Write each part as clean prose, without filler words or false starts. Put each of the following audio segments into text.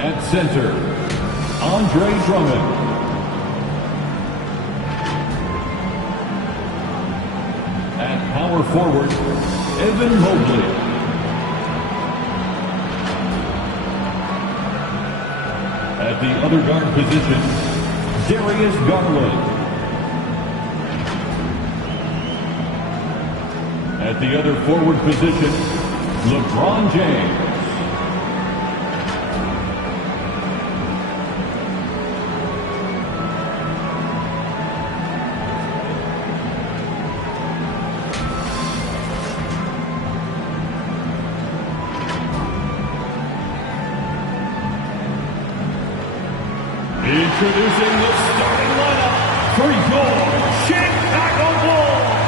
At center, Andre Drummond. At power forward, Evan Mobley. At the other guard position, Darius Garland. At the other forward position, LeBron James. Introducing the starting lineup for your Chicago Bulls.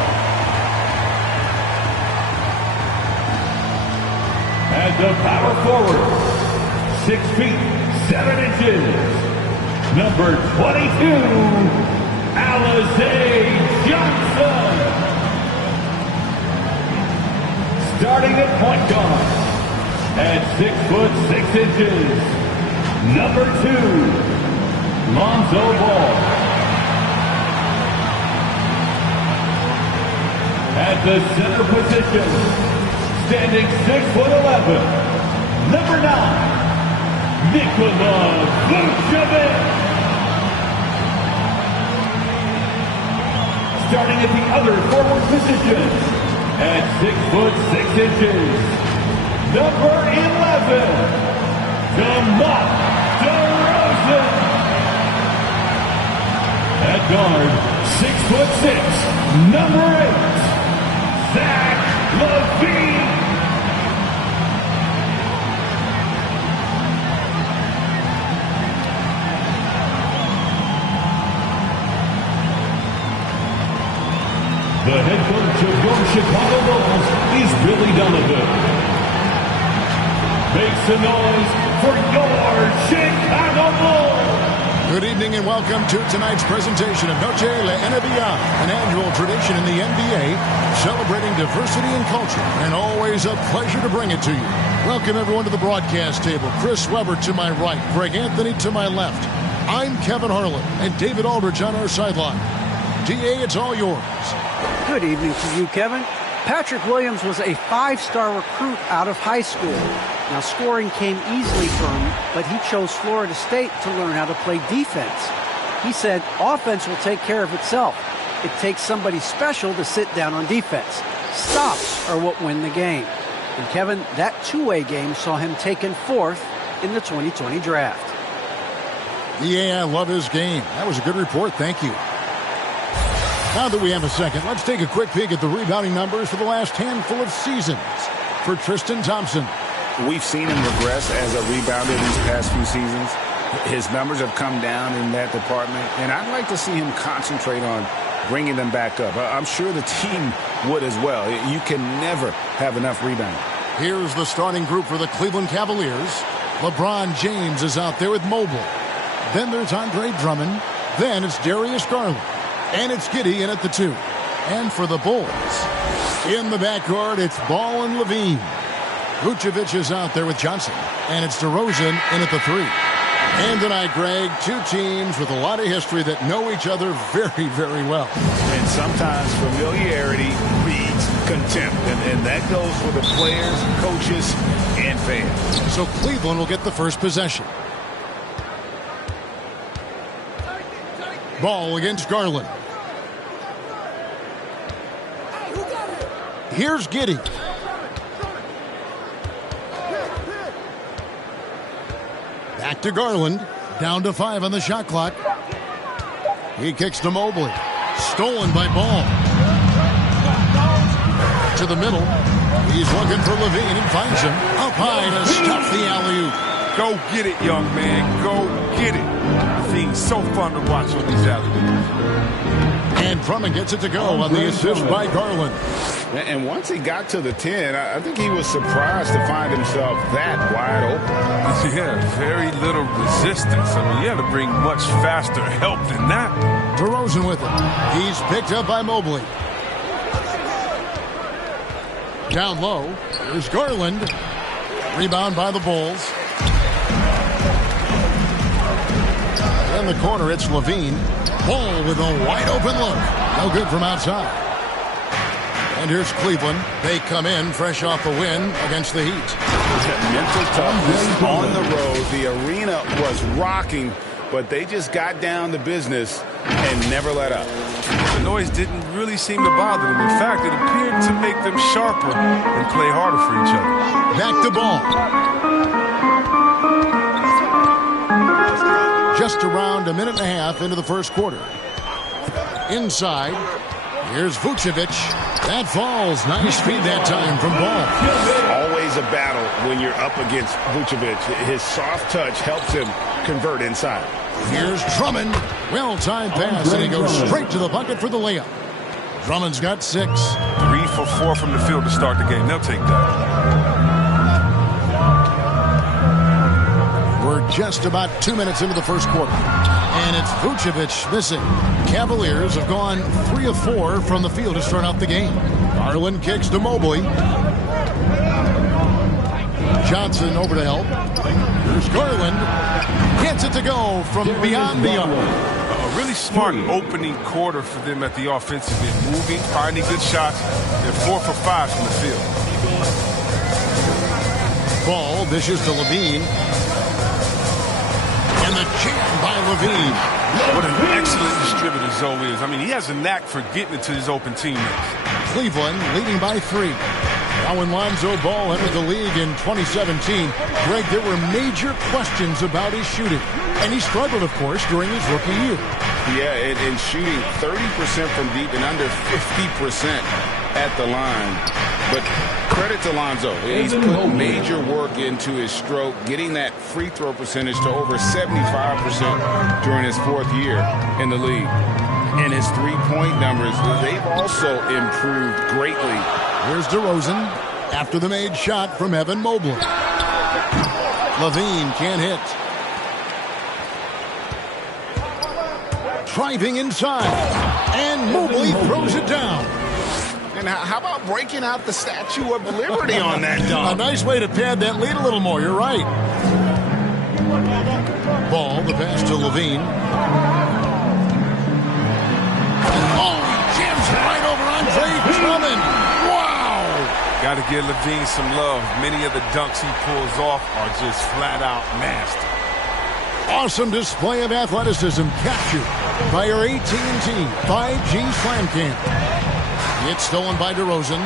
At the power forward, 6 feet, 7 inches, number 22, Alize Johnson. Starting at point guard, at 6 foot 6 inches, number 2, Lonzo Ball. At the center position, standing 6'11", number 9, Nikola Vucevic. Starting at the other forward position, at 6'6" number 11, DeMar DeRozan. At guard, 6'6", number 8, Zach LaVine. The head coach of your Chicago Bulls is Billy Donovan. Make some noise for your Chicago Bulls. Good evening and welcome to tonight's presentation of Noche La NBA, an annual tradition in the NBA celebrating diversity and culture, and always a pleasure to bring it to you. Welcome everyone to the broadcast table. Chris Webber to my right, Greg Anthony to my left. I'm Kevin Harlan and David Aldridge on our sideline. DA, it's all yours. Good evening to you, Kevin. Patrick Williams was a 5-star recruit out of high school. Now, scoring came easily for him, but he chose Florida State to learn how to play defense. He said, offense will take care of itself. It takes somebody special to sit down on defense. Stops are what win the game. And Kevin, that two-way game saw him taken 4th in the 2020 draft. Yeah, I love his game. That was a good report. Thank you. Now that we have a second, let's take a quick peek at the rebounding numbers for the last handful of seasons. For Tristan Thompson. We've seen him regress as a rebounder these past few seasons. His numbers have come down in that department, and I'd like to see him concentrate on bringing them back up. I'm sure the team would as well. You can never have enough rebounding. Here's the starting group for the Cleveland Cavaliers. LeBron James is out there with Mobley. Then there's Andre Drummond. Then it's Darius Garland. And it's Giddey in at the 2. And for the Bulls, in the backcourt, it's Ball and Levine. Vucevic is out there with Johnson. And it's DeRozan in at the 3. And tonight, Greg, two teams with a lot of history that know each other very, very well. And sometimes familiarity breeds contempt. And that goes for the players, coaches, and fans. So Cleveland will get the first possession. Ball against Garland. Here's Giddey. Back to Garland. Down to 5 on the shot clock. He kicks to Mobley. Stolen by Ball. To the middle. He's looking for Levine and finds him. Up high to stuff the alley-oop. Go get it, young man. Go get it. The thing's so fun to watch on these alley-oops. And Drummond gets it to go on the assist by Garland. And once he got to the 10, I think he was surprised to find himself that wide open. Yeah, very little resistance. I mean, you had to bring much faster help than that. DeRozan with it. He's picked up by Mobley. Down low, there's Garland. Rebound by the Bulls. In the corner, it's Levine. Ball with a wide open look. No good from outside. And here's Cleveland. They come in fresh off the win against the Heat. Mental toughness on the road. The arena was rocking, but they just got down to business and never let up. The noise didn't really seem to bother them. In fact, it appeared to make them sharper and play harder for each other. Back to ball. Just around a minute and a half into the first quarter. Inside, here's Vucevic. That falls. Nice feed that time from Ball. Always a battle when you're up against Vucevic. His soft touch helps him convert inside. Here's Drummond. Well-timed pass, and he goes straight to the bucket for the layup. Drummond's got 6. 3 for 4 from the field to start the game. They'll take that. We're just about 2 minutes into the first quarter. And it's Vucevic missing. Cavaliers have gone 3 of 4 from the field to start out the game. Garland kicks to Mobley. Johnson over to help. Here's Garland. Gets it to go from beyond the arc. A really smart opening quarter for them at the offensive end. Moving, finding good shots. They're 4 for 5 from the field. Ball dishes to Levine. And the jam by Levine. What an excellent distributor Zoe is. I mean, he has a knack for getting it to his open teammates. Cleveland leading by 3. Now when Lonzo Ball entered the league in 2017, Greg, there were major questions about his shooting. And he struggled, of course, during his rookie year. Yeah, and shooting 30% from deep and under 50% at the line. But credit to Lonzo. He's put major work into his stroke, getting that free throw percentage to over 75% during his 4th year in the league. And his three-point numbers, they've also improved greatly. Here's DeRozan after the made shot from Evan Mobley. Levine can't hit. Driving inside. And Mobley throws it down. And how about breaking out the Statue of Liberty on that dunk? A nice way to pad that lead a little more. You're right. Ball, the pass to Levine. Oh, he jams right over Andre Drummond. Wow. Got to give Levine some love. Many of the dunks he pulls off are just flat out nasty. Awesome display of athleticism captured by our AT&T 5G Slam Cam. It's stolen by DeRozan.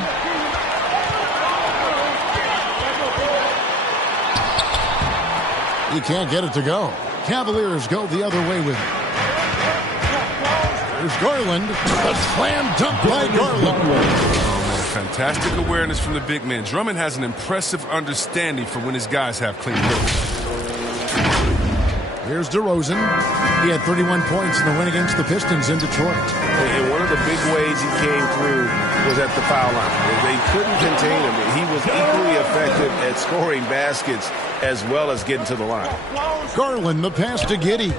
He can't get it to go. Cavaliers go the other way with it. There's Garland. A slam dunk by Garland. Oh, man, fantastic awareness from the big man. Drummond has an impressive understanding for when his guys have clean looks. Here's DeRozan. He had 31 points in the win against the Pistons in Detroit. And one of the big ways he came through was at the foul line. They couldn't contain him. He was equally effective at scoring baskets as well as getting to the line. Garland, the pass to Giddey.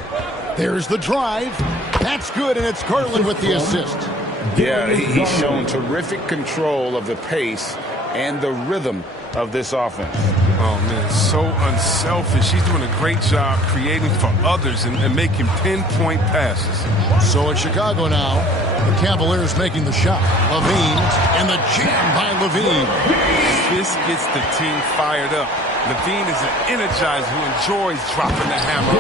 There's the drive. That's good, and it's Garland with the assist. Yeah, he's shown terrific control of the pace and the rhythm of this offense. Oh, man, so unselfish. He's doing a great job creating for others and making pinpoint passes. So it's Chicago now. The Cavaliers making the shot. Levine, and the jam by Levine. This gets the team fired up. Levine is an energizer who enjoys dropping the hammer.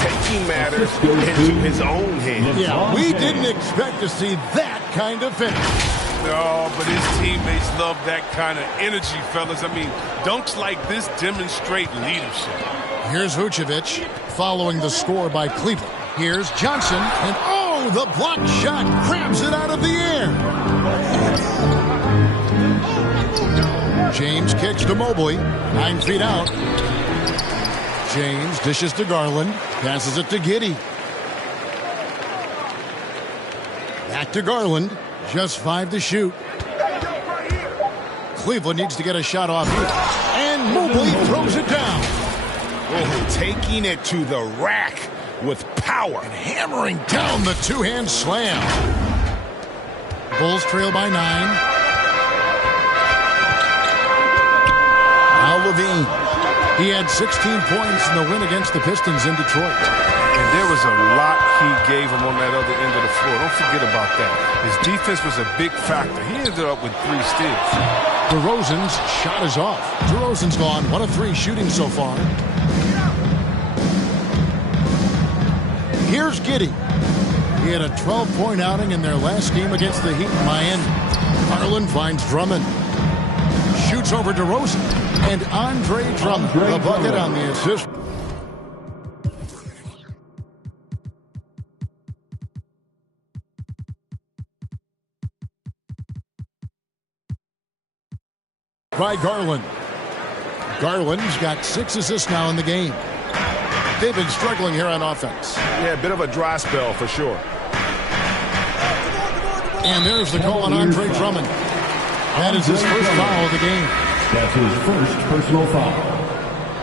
Taking matters into his own hands. Yeah, we didn't expect to see that kind of finish. No, but his teammates love that kind of energy, fellas. I mean, dunks like this demonstrate leadership. Here's Vucevic following the score by Cleveland. Here's Johnson, and oh, the block shot grabs it out of the air. James kicks to Mobley, 9 feet out. James dishes to Garland, passes it to Giddey. Back to Garland. Just 5 to shoot. Cleveland needs to get a shot off here. And Mobley throws it down. Oh, taking it to the rack with power. And hammering down the two-hand slam. Bulls trail by 9. Now Levine. He had 16 points in the win against the Pistons in Detroit. And there was a lot he gave him on that other end of the floor. Don't forget about that. His defense was a big factor. He ended up with 3 steals. DeRozan's shot is off. DeRozan's gone 1 of 3 shooting so far. Here's Giddey. He had a 12-point outing in their last game against the Heat in Miami. Garland finds Drummond. Shoots over DeRozan. And Andre Drummond, the bucket on the assist. By Garland. Garland's got 6 assists now in the game. They've been struggling here on offense. Yeah, a bit of a dry spell for sure. And there's the call on Andre Drummond. That is his first foul of the game. That's his first personal foul.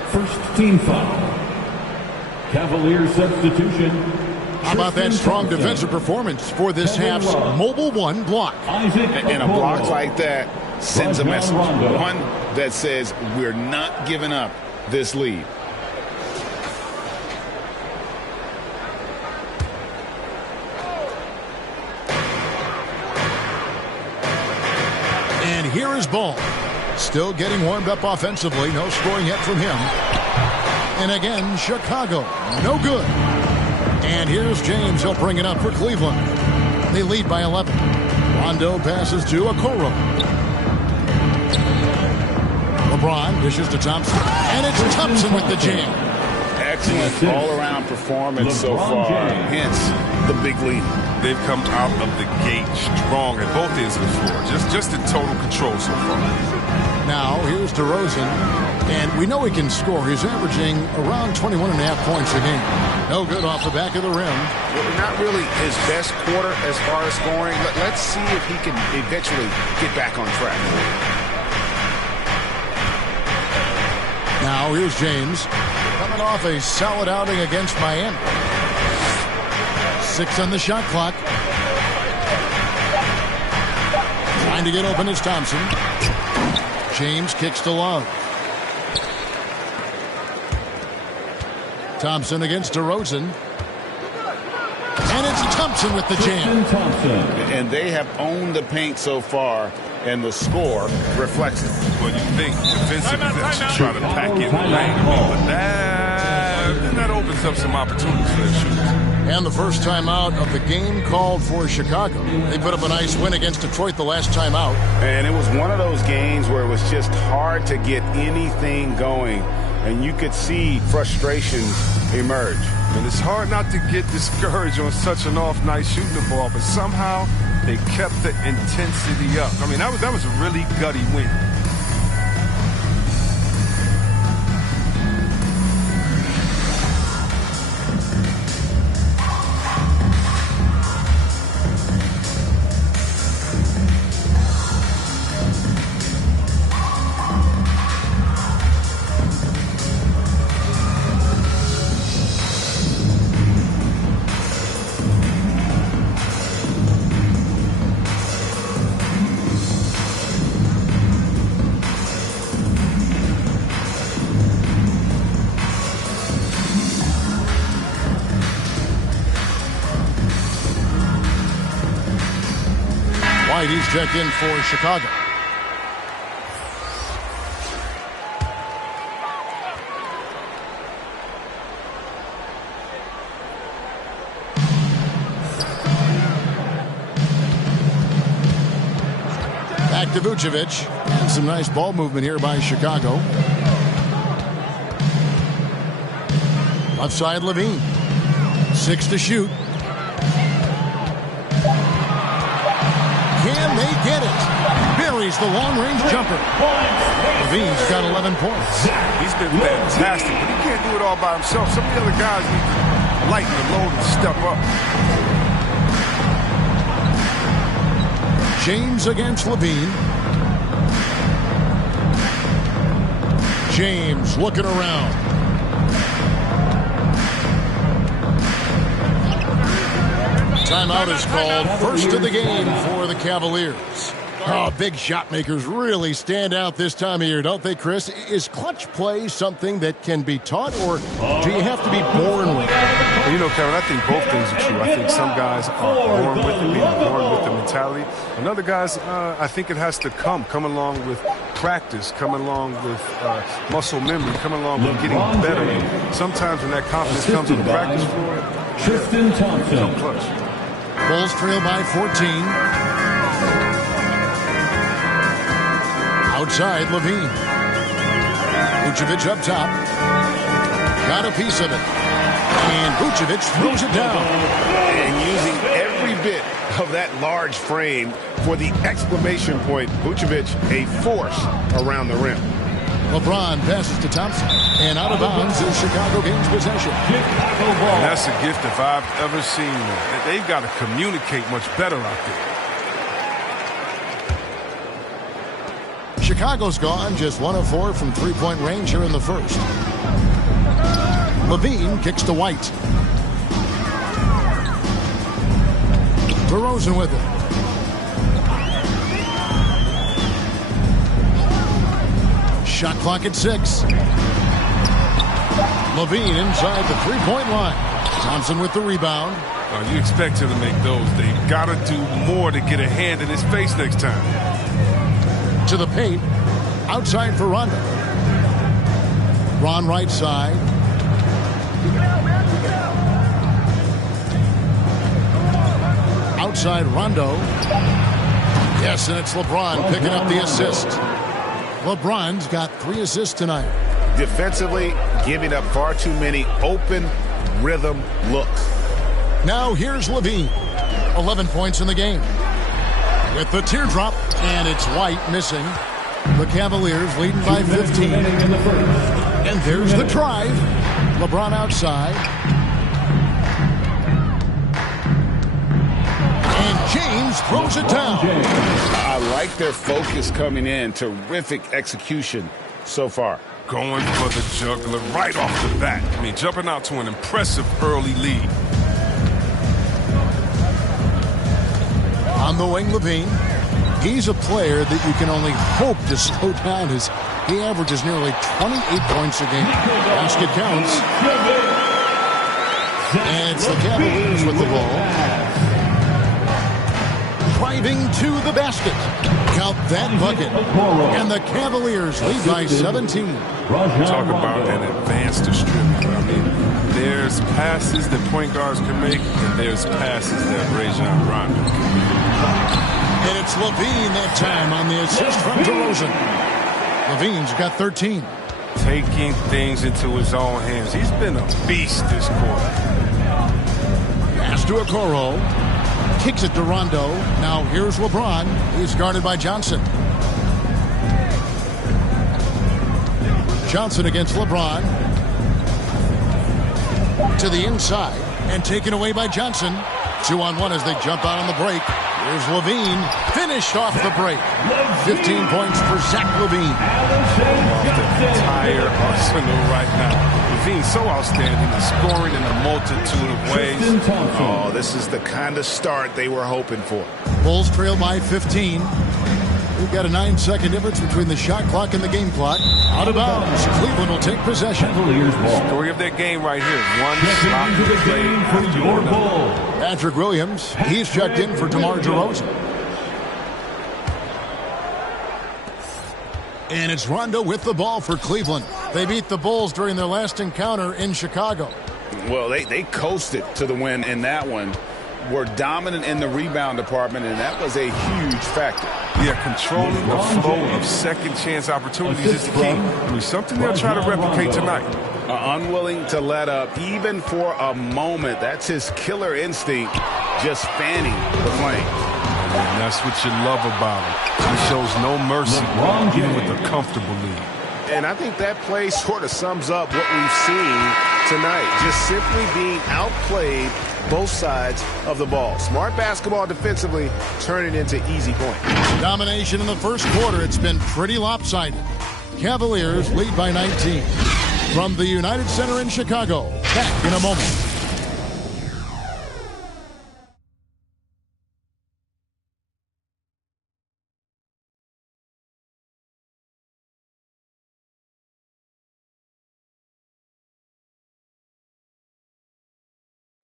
First team foul. Cavaliers substitution. How about that strong defensive performance for this half's mobile 1 block? And a block like that sends a message. One that says we're not giving up this lead. And here is Ball. Still getting warmed up offensively. No scoring yet from him. And again, Chicago. No good. And here's James. He'll bring it up for Cleveland. They lead by 11. Rondo passes to Okoro. LeBron dishes to Thompson. And it's Thompson with the jam. Excellent all-around performance so far. Hence, the big lead. They've come out of the gate strong at both ends of the floor. Just in total control so far. Now, here's DeRozan. And we know he can score. He's averaging around 21.5 points a game. No good off the back of the rim. Well, not really his best quarter as far as scoring. Let's see if he can eventually get back on track. Now, here's James. Coming off a solid outing against Miami. 6 on the shot clock. Trying to get open is Thompson. James kicks to Love. Thompson against DeRozan. And it's Thompson with the jam. And they have owned the paint so far, and the score reflects it. Well, you think defensively that you try to pack in the lane, but that opens up some opportunities for their shooters. And the first time out of the game called for Chicago. They put up a nice win against Detroit the last time out. And it was one of those games where it was just hard to get anything going. And you could see frustrations emerge. And it's hard not to get discouraged on such an off night shooting the ball, but somehow they kept the intensity up. I mean, that was a really gutty win. He's checked in for Chicago. Back to Vucevic. And some nice ball movement here by Chicago. Left side, Levine. 6 to shoot. Can they get it? Buries the long-range jumper. Levine's got 11 points. He's been fantastic, but he can't do it all by himself. Some of the other guys need to lighten the load and step up. James against Levine. James looking around. Timeout is called. First of the game for the Cavaliers. Oh, big shot makers really stand out this time of year, don't they, Chris? Is clutch play something that can be taught, or do you have to be born with it? Well, you know, Kevin, I think both things are true. I think some guys are born with it, being born with the mentality. And other guys, I think it has to come along with practice, come along with muscle memory, come along with getting better. And sometimes when that confidence comes on the practice floor, Tristan Thompson. come clutch. Bulls trail by 14. Outside, Levine. Vucevic up top. Got a piece of it. And Vucevic throws it down. And using every bit of that large frame for the exclamation point, Vucevic, a force around the rim. LeBron passes to Thompson. And out of bounds as Chicago gains possession. And that's a gift if I've ever seen them. They've got to communicate much better out there. Chicago's gone just 1 of 4 from three-point range here in the first. Levine kicks to White. DeRozan with it. Shot clock at 6. Levine inside the three-point line. Thompson with the rebound. You expect him to make those. They've got to do more to get a hand in his face next time. To the paint. Outside for Rondo. Ron right side. Outside Rondo. Yes, and it's LeBron picking up the assist. LeBron's got 3 assists tonight. Defensively, giving up far too many open rhythm looks. Now here's Levine. 11 points in the game. With the teardrop, and it's White missing. The Cavaliers leading by 15. And there's the drive. LeBron outside. And James throws it down. I like their focus coming in. Terrific execution so far. Going for the juggler right off the bat. I mean, jumping out to an impressive early lead. On the wing, Levine. He's a player that you can only hope to slow down as he averages nearly 28 points a game. Basket counts. And it's the Cavaliers with the ball. Driving to the basket. Count that bucket. And the Cavaliers lead by 17. Talk about an advanced distributor. I mean, there's passes that point guards can make, and there's passes that Rajon Rondo can make. And it's Levine that time on the assist from DeRozan. Levine's got 13. Taking things into his own hands. He's been a beast this quarter. Pass to Okoro. Kicks it to Rondo. Now here's LeBron. He's guarded by Johnson. Johnson against LeBron. To the inside. And taken away by Johnson. 2-on-1 as they jump out on the break. Here's Levine. Finished off the break. 15 points for Zach Levine. The entire arsenal right now. Levine's so outstanding and scoring in a multitude of ways. Oh, this is the kind of start they were hoping for. Bulls trail by 15. We've got a 9-second difference between the shot clock and the game clock. Out of bounds. Cleveland will take possession. Story of their game right here. One Check slot into the play game for after your another. Bulls. Patrick Williams, he's checked in for DeMar DeRozan. And it's Rondo with the ball for Cleveland. They beat the Bulls during their last encounter in Chicago. Well, they coasted to the win in that one. Were dominant in the rebound department, and that was a huge factor. Yeah, controlling the flow of second chance opportunities is the key. I mean, something they'll try to replicate tonight. Unwilling to let up even for a moment. That's his killer instinct, just fanning the flame. And that's what you love about him. He shows no mercy, even with a comfortable lead. And I think that play sort of sums up what we've seen tonight. Just simply being outplayed both sides of the ball. Smart basketball defensively, turning into easy points. Domination in the first quarter. It's been pretty lopsided. Cavaliers lead by 19. From the United Center in Chicago, back in a moment.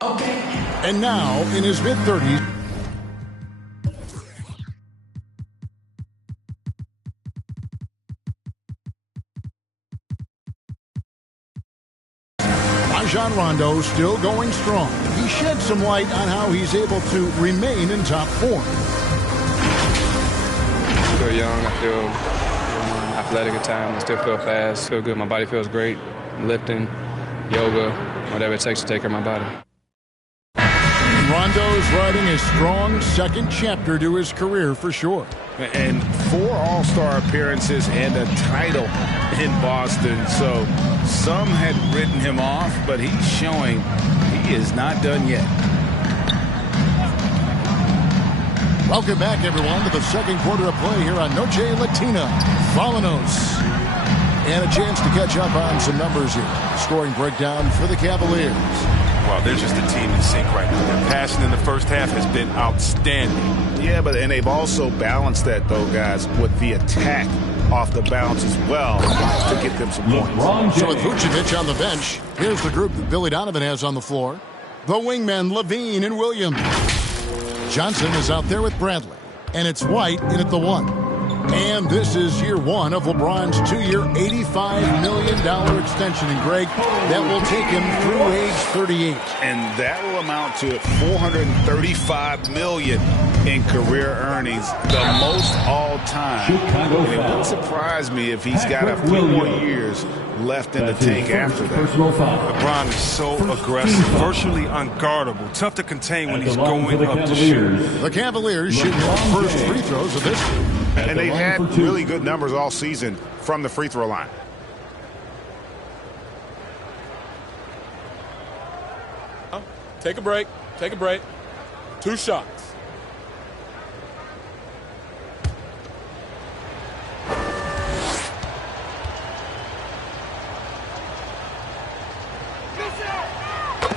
And now, in his mid-30s, Rajon Rondo still going strong. He shed some light on how he's able to remain in top form. I feel young. I feel athletic at times. I still feel fast. Feel good. My body feels great. Lifting, yoga, whatever it takes to take care of my body. Rondo's writing a strong second chapter to his career for sure. And 4 All-Star appearances and a title in Boston. So some had written him off, but he's showing he is not done yet. Welcome back, everyone, to the second quarter of play here on Noche Latina. Vamonos. And a chance to catch up on some numbers here. Scoring breakdown for the Cavaliers. Well, they're just a team in sync right now. Their passing in the first half has been outstanding. Yeah, and they've also balanced that, though, guys, with the attack off the bounce as well to get them some points. So with Vucevic on the bench, here's the group that Billy Donovan has on the floor. The wingmen, Levine and Williams. Johnson is out there with Bradley. And it's White in at the 1. And this is year 1 of LeBron's 2-year, $85 million extension. And, Greg, that will take him through age 38. And that will amount to $435 million in career earnings, the most all time. And it wouldn't surprise me if he's got a few more years left in the tank after that. LeBron is so aggressive, virtually unguardable, tough to contain when he's going up to shoot. The Cavaliers shooting their first free throws of this year. And they've had really good numbers all season from the free throw line. Take a break. Take a break. 2 shots.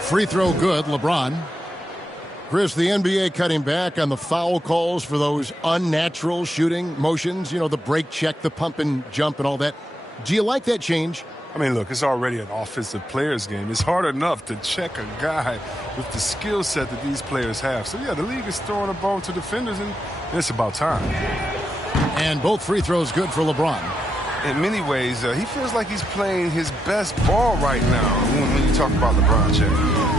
Free throw good, LeBron. Chris, the NBA cutting back on the foul calls for those unnatural shooting motions. You know, the break check, the pump and jump and all that. Do you like that change? I mean, look, it's already an offensive player's game. It's hard enough to check a guy with the skill set that these players have. So, yeah, the league is throwing a bone to defenders, and it's about time. And both free throws good for LeBron. In many ways, he feels like he's playing his best ball right now when you talk about LeBron James.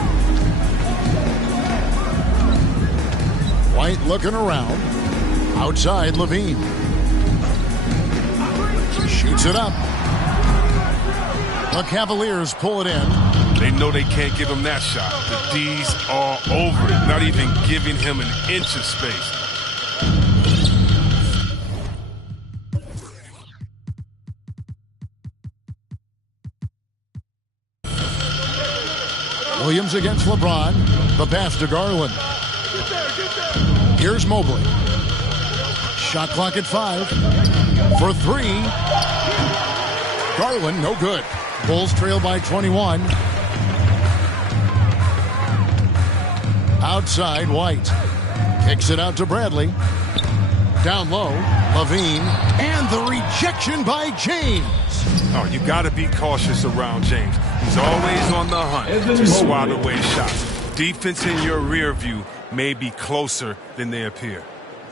White looking around. Outside, Levine. Shoots it up. The Cavaliers pull it in. They know they can't give him that shot. The D's are over it, not even giving him an inch of space. Williams against LeBron. The pass to Garland. Here's Mobley. Shot clock at 5. For 3. Garland, no good. Bulls trail by 21. Outside, White. Kicks it out to Bradley. Down low, Levine. And the rejection by James. Oh, you got to be cautious around James. He's always on the hunt to swat away shots. Defense in your rear view may be closer than they appear.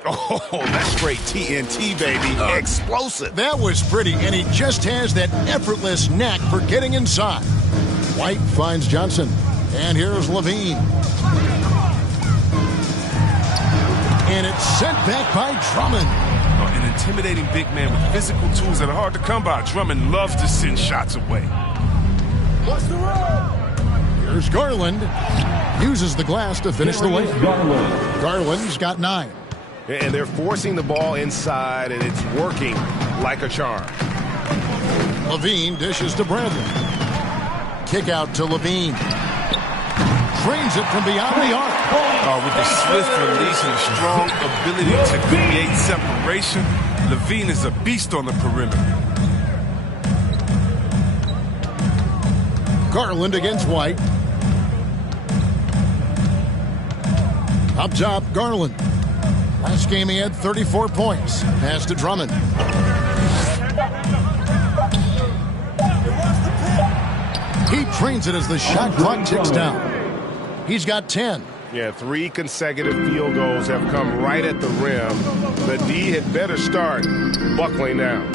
Oh, that's straight TNT, baby. Explosive. That was pretty, and he just has that effortless knack for getting inside. White finds Johnson. And here's Levine. And it's sent back by Drummond. An intimidating big man with physical tools that are hard to come by. Drummond loves to send shots away. Here's Garland. Uses the glass to finish the way. Garland's got 9. And they're forcing the ball inside, and it's working like a charm. Levine dishes to Bradley. Kick out to Levine. Drains it from beyond the arc. With the swift release and strong ability to create separation, Levine is a beast on the perimeter. Garland against White. Up top, Garland. Last game he had 34 points. Pass to Drummond. He trains it as the shot clock ticks down. He's got 10. Yeah, 3 consecutive field goals have come right at the rim. The D had better start buckling down.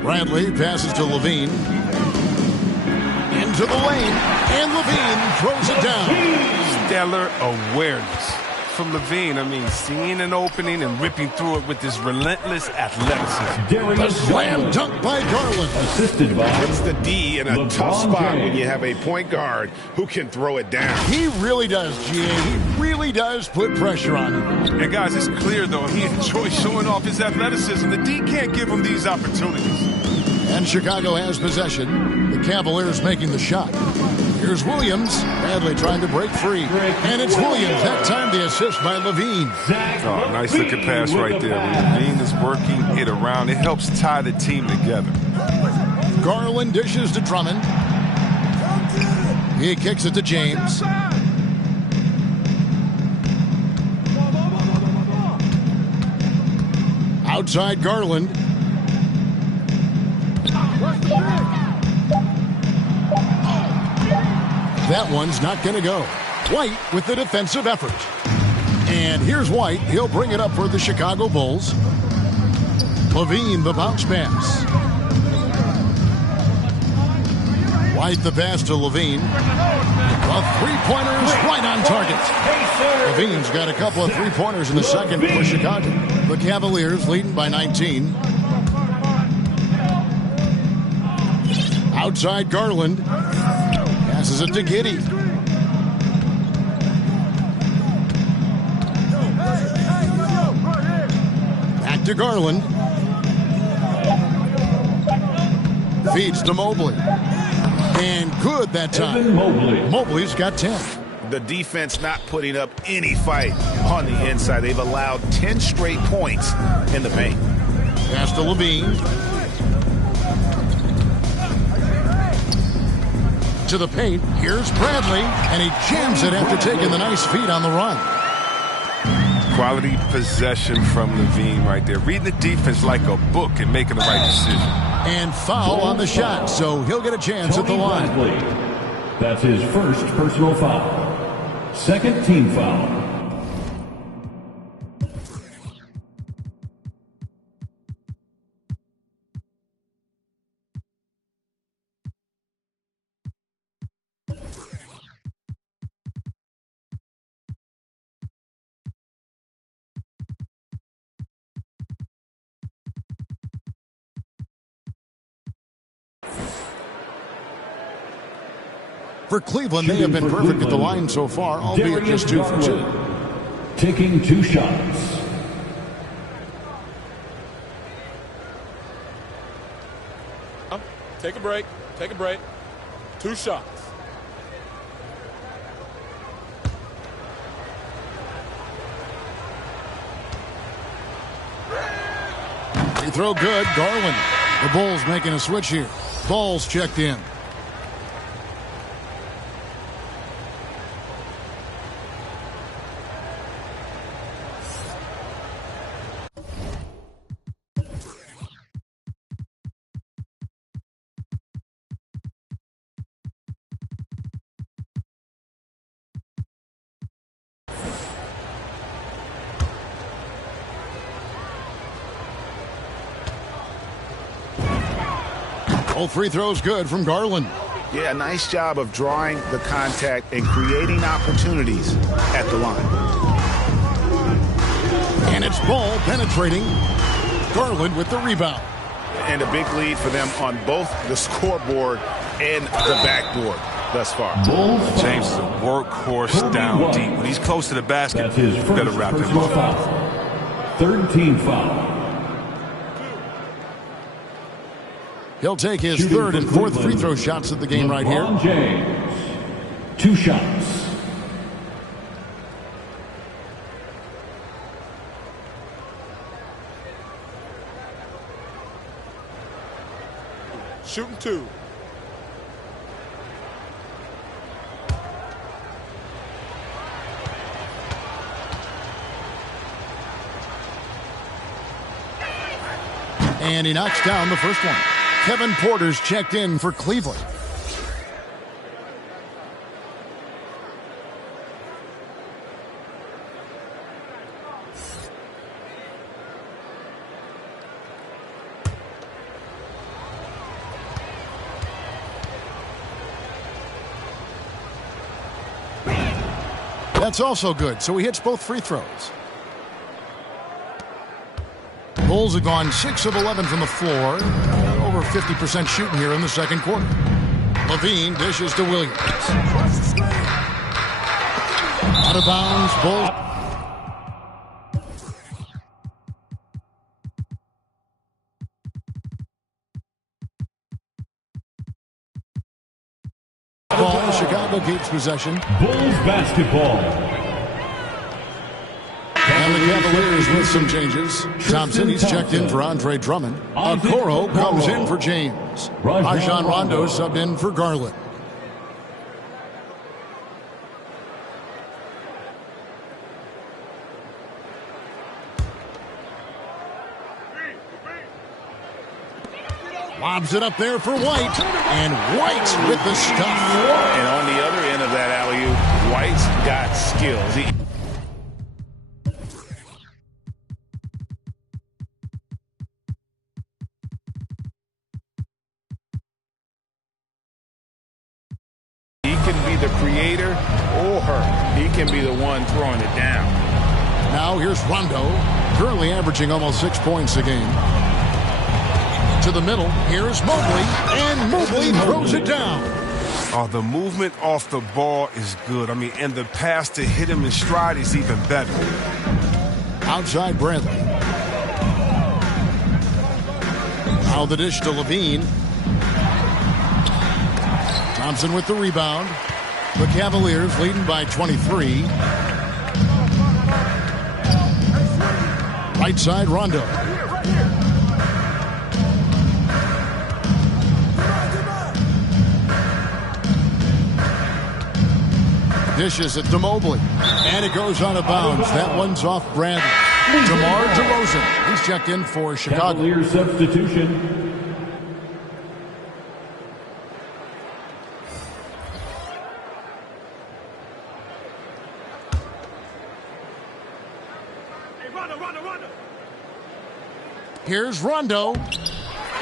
Bradley passes to Levine. Into the lane, and Levine throws it down. Stellar awareness from Levine. I mean, seeing an opening and ripping through it with this relentless athleticism. A slam dunk by Garland. Assisted by Puts the D in a LeBron tough spot James. when you have a point guard who can throw it down. He really does, GA. He really does put pressure on him. And guys, it's clear though he enjoys showing off his athleticism. The D can't give him these opportunities. And Chicago has possession. The Cavaliers making the shot. Here's Williams. Bradley trying to break free. And it's Williams. That time the assist by Levine. Oh, nice looking pass right there. When Levine is working it around, it helps tie the team together. Garland dishes to Drummond. He kicks it to James. Outside Garland. That one's not going to go. White with the defensive effort. And here's White. He'll bring it up for the Chicago Bulls. Levine, the bounce pass. White the pass to Levine. The three-pointers right on target. Levine's got a couple of three-pointers in the second for Chicago. The Cavaliers leading by 19. Outside Garland. Passes it to Giddey. Back to Garland. Feeds to Mobley. And good that time. Mobley's got 10. The defense not putting up any fight on the inside. They've allowed 10 straight points in the paint. Pass to Levine. To the paint. Here's Bradley. And he jams it after taking the nice feed on the run. Quality possession from Levine right there. Reading the defense like a book and making the right decision. And foul on the shot, so he'll get a chance at the line. That's his first personal foul. Second team foul. For Cleveland, they have been perfect at the line so far, albeit just 2 for 2. Taking 2 shots. Take a break. Take a break. 2 shots. Free throw good. Garland. The Bulls making a switch here. Ball's checked in. Both free throws good from Garland. Yeah, nice job of drawing the contact and creating opportunities at the line. And it's Ball penetrating. Garland with the rebound. And a big lead for them on both the scoreboard and the backboard thus far. James is a workhorse down deep. When he's close to the basket, That's his first better wrap him personal up. foul. Third team foul. He'll take his Shooting third for and fourth Cleveland, free throw shots of the game right here. LeBron James. 2 shots. Shooting 2. And he knocks down the first one. Kevin Porter's checked in for Cleveland. That's also good, so he hits both free throws. Bulls have gone 6 of 11 from the floor. Over 50% shooting here in the second quarter. Levine dishes to Williams. Out of bounds, Bulls. Ball, Chicago keeps possession. Bulls basketball. And the Cavaliers with some changes. Thompson, he's checked in for Andre Drummond. Okoro comes in for James. Rajon Rondo subbed in for Garland. Lobs it up there for White. And White's with the stuff. And on the other end of that alley-oop, White's got skills. He can be the creator or he can be the one throwing it down. Now here's Rondo, currently averaging almost 6 points a game. To the middle, here's Mobley, and Mobley throws it down. Oh, the movement off the ball is good. I mean, and the pass to hit him in stride is even better. Outside Bradley. Now the dish to Levine. Thompson with the rebound. The Cavaliers leading by 23. Right side, Rondo. Dishes it to Mobley. And it goes out of bounds. That one's off Bradley. DeMar DeRozan. He's checked in for Chicago. Cavalier substitution. Here's Rondo.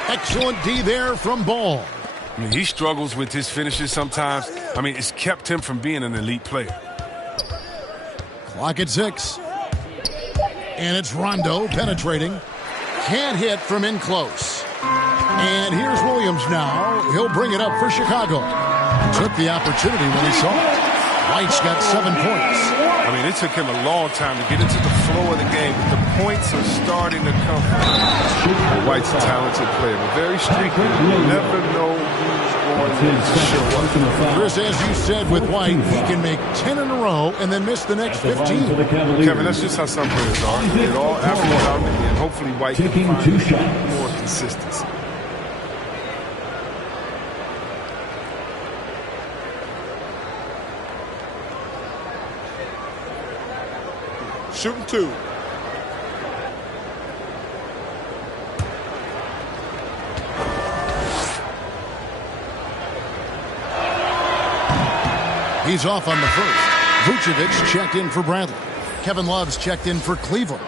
Excellent D there from Ball. I mean, he struggles with his finishes sometimes. I mean, it's kept him from being an elite player. Clock at 6. And it's Rondo penetrating. Can't hit from in close. And here's Williams now. He'll bring it up for Chicago. Took the opportunity when he saw it. White's got 7 points. I mean, it took him a long time to get into the flow of the game, but the points are starting to come. White's a talented player, but very streaky. You never know who's going to show up. Chris, as you said with White, he can make 10 in a row and then miss the next 15. Kevin, that's just how some players are. It all averages out, and hopefully White can find more consistency. Shooting 2. He's off on the first. Vucevic checked in for Bradley. Kevin Love's checked in for Cleveland.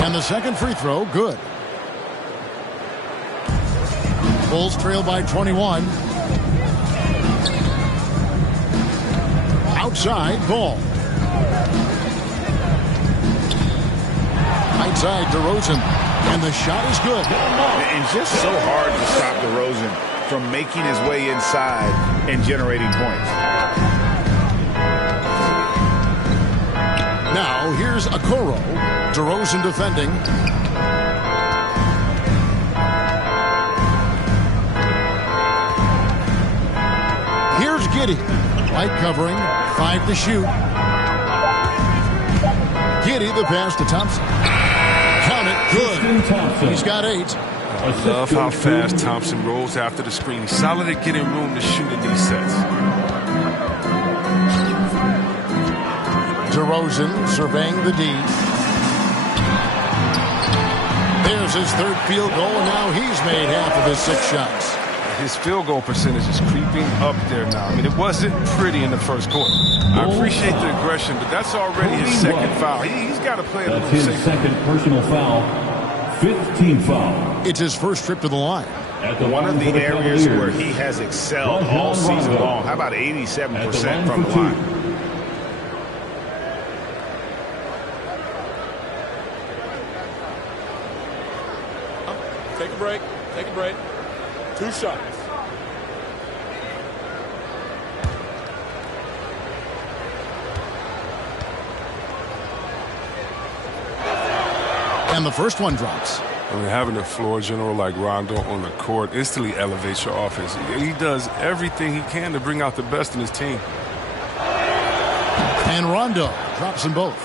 And the second free throw, good. Bulls trail by 21. Outside, Ball. Right side, DeRozan. And the shot is good. And just so hard to stop DeRozan from making his way inside and generating points. Now, here's Okoro. DeRozan defending. Here's Giddey. White covering. 5 to shoot. Giddey the pass to Thompson. Count it. Good. He's got 8. I love how fast Thompson rolls after the screen. He's solid at getting room to shoot in these sets. DeRozan surveying the D. There's his third field goal, and now he's made half of his 6 shots. his field goal percentage is creeping up there now. I mean, it wasn't pretty in the first quarter. I appreciate the aggression, but that's already his second foul. He's got to play a little That's safer. his second personal foul. 15th foul. It's his first trip to the line. One of the areas where he has excelled all season long. How about 87% from the line? Take a break. Take a break. 2 shots. And the first one drops. I mean, having a floor general like Rondo on the court instantly elevates your offense. He does everything he can to bring out the best in his team. And Rondo drops them both.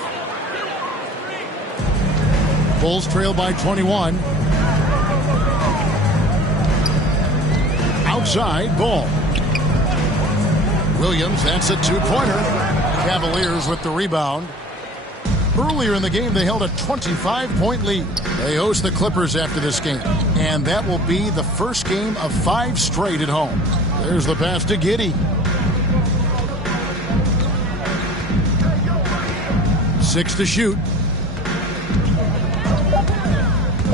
Bulls trail by 21. Outside, ball. Williams, that's a two-pointer. Cavaliers with the rebound. Earlier in the game, they held a 25-point lead. They host the Clippers after this game, and that will be the first game of 5 straight at home. There's the pass to Giddey. 6 to shoot.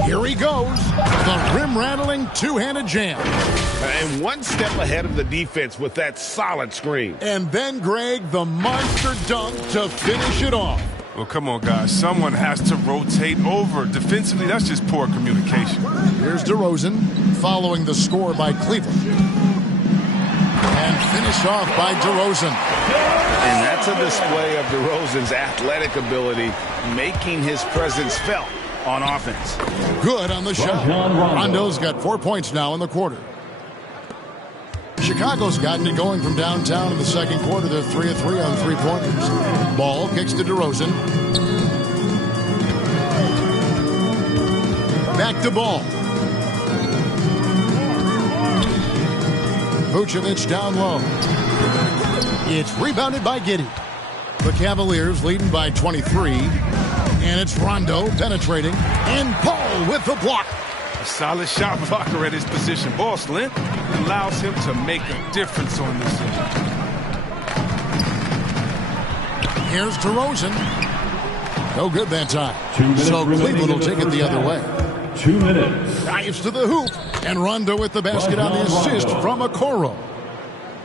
Here he goes. The rim-rattling two-handed jam. And one step ahead of the defense with that solid screen. And then, Greg, the monster dunk to finish it off. Well, come on, guys. Someone has to rotate over. Defensively, that's just poor communication. Here's DeRozan following the score by Cleveland. And finished off by DeRozan. And that's a display of DeRozan's athletic ability, making his presence felt on offense. Good on the shot. Rondo's got 4 points now in the quarter. Chicago's gotten it going from downtown in the second quarter. They're 3 of 3 on three-pointers. Ball kicks to DeRozan. Back to Ball. Vucevic down low. It's rebounded by Giddey. The Cavaliers leading by 23. And it's Rondo penetrating. And Paul with the block. A solid shot blocker at his position. Ball's length allows him to make a difference on this end. Here's DeRozan. No good that time. So Cleveland will take it the other way. 2 minutes. Dives to the hoop. And Rondo with the basket on the assist from Okoro.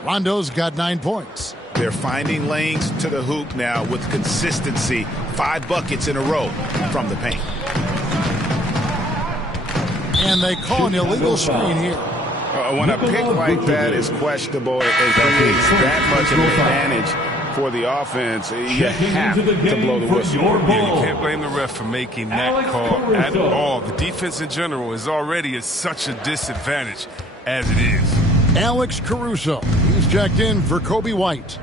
Rondo's got 9 points. They're finding lanes to the hoop now with consistency. 5 buckets in a row from the paint. And they call an illegal screen here. When a pick like that is questionable, it creates that much of an advantage for the offense. You have to blow the whistle. Yeah, you can't blame the ref for making that call at all. The defense in general is already at such a disadvantage as it is. Alex Caruso. He's checked in for Kobe White.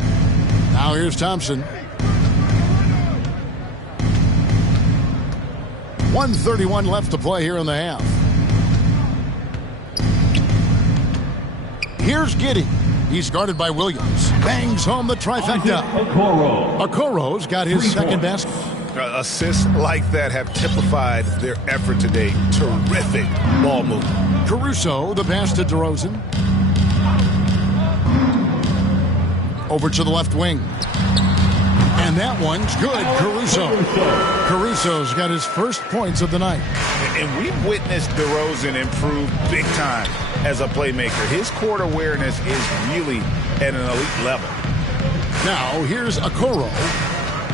Now here's Thompson. 1:31 left to play here in the half. Here's Giddey. He's guarded by Williams. Bangs home the trifecta. Okoro's got his second basket. Assists like that have typified their effort today. Terrific ball movement. Caruso, the pass to DeRozan. Over to the left wing. And that one's good. Caruso's got his first points of the night. And we've witnessed DeRozan improve big time as a playmaker. His court awareness is really at an elite level. Now, here's Okoro.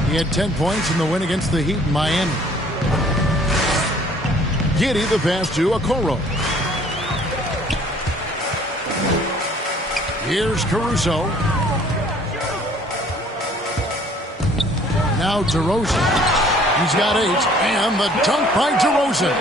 He had 10 points in the win against the Heat in Miami. Giddey the pass to Okoro. Here's Caruso. Now DeRozan. He's got 8. And the dunk by DeRozan.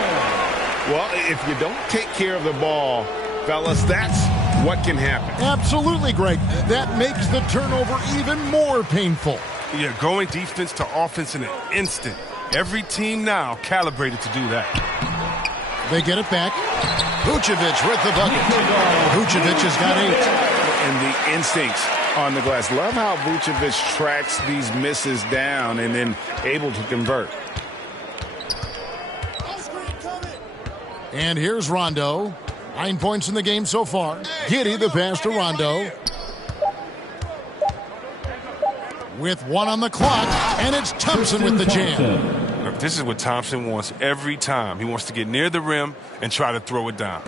Well, if you don't take care of the ball, fellas, that's what can happen. Absolutely, Greg. That makes the turnover even more painful. Yeah, going defense to offense in an instant. Every team now calibrated to do that. They get it back. Vucevic with the bucket. Vucevic has got 8. And the instincts on the glass. Love how Vucevic tracks these misses down and then able to convert. And here's Rondo. 9 points in the game so far. Giddey the pass to Rondo. With 1 on the clock, and it's Thompson with the jam. Look, this is what Thompson wants every time. He wants to get near the rim and try to throw it down.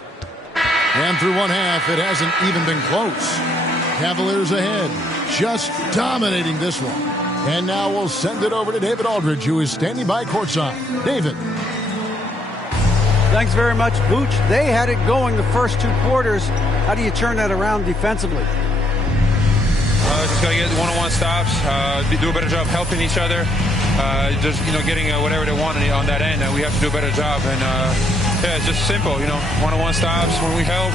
And through one half, it hasn't even been close. Cavaliers ahead, just dominating this one. And now we'll send it over to David Aldridge, who is standing by courtside. David. Thanks very much, Booch. They had it going the first 2 quarters. How do you turn that around defensively? Just got to get one-on-one stops, do a better job helping each other, just, getting whatever they want on that end. We have to do a better job. And, it's just simple, one-on-one stops when we help.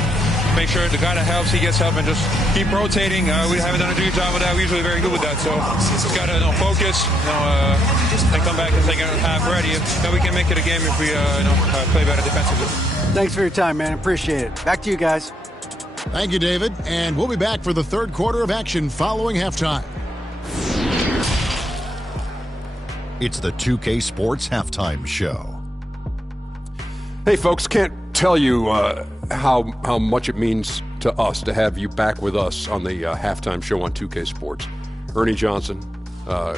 Make sure the guy that helps, he gets help, and just keep rotating. We haven't done a good job of that. We're usually very good with that. So just got to focus, and come back and second half ready. Then we can make it a game if we play better defensively. Thanks for your time, man. Appreciate it. Back to you guys. Thank you, David. And we'll be back for the third quarter of action following halftime. It's the 2K Sports Halftime Show. Hey, folks, can't tell you how much it means to us to have you back with us on the halftime show on 2K Sports. Ernie Johnson,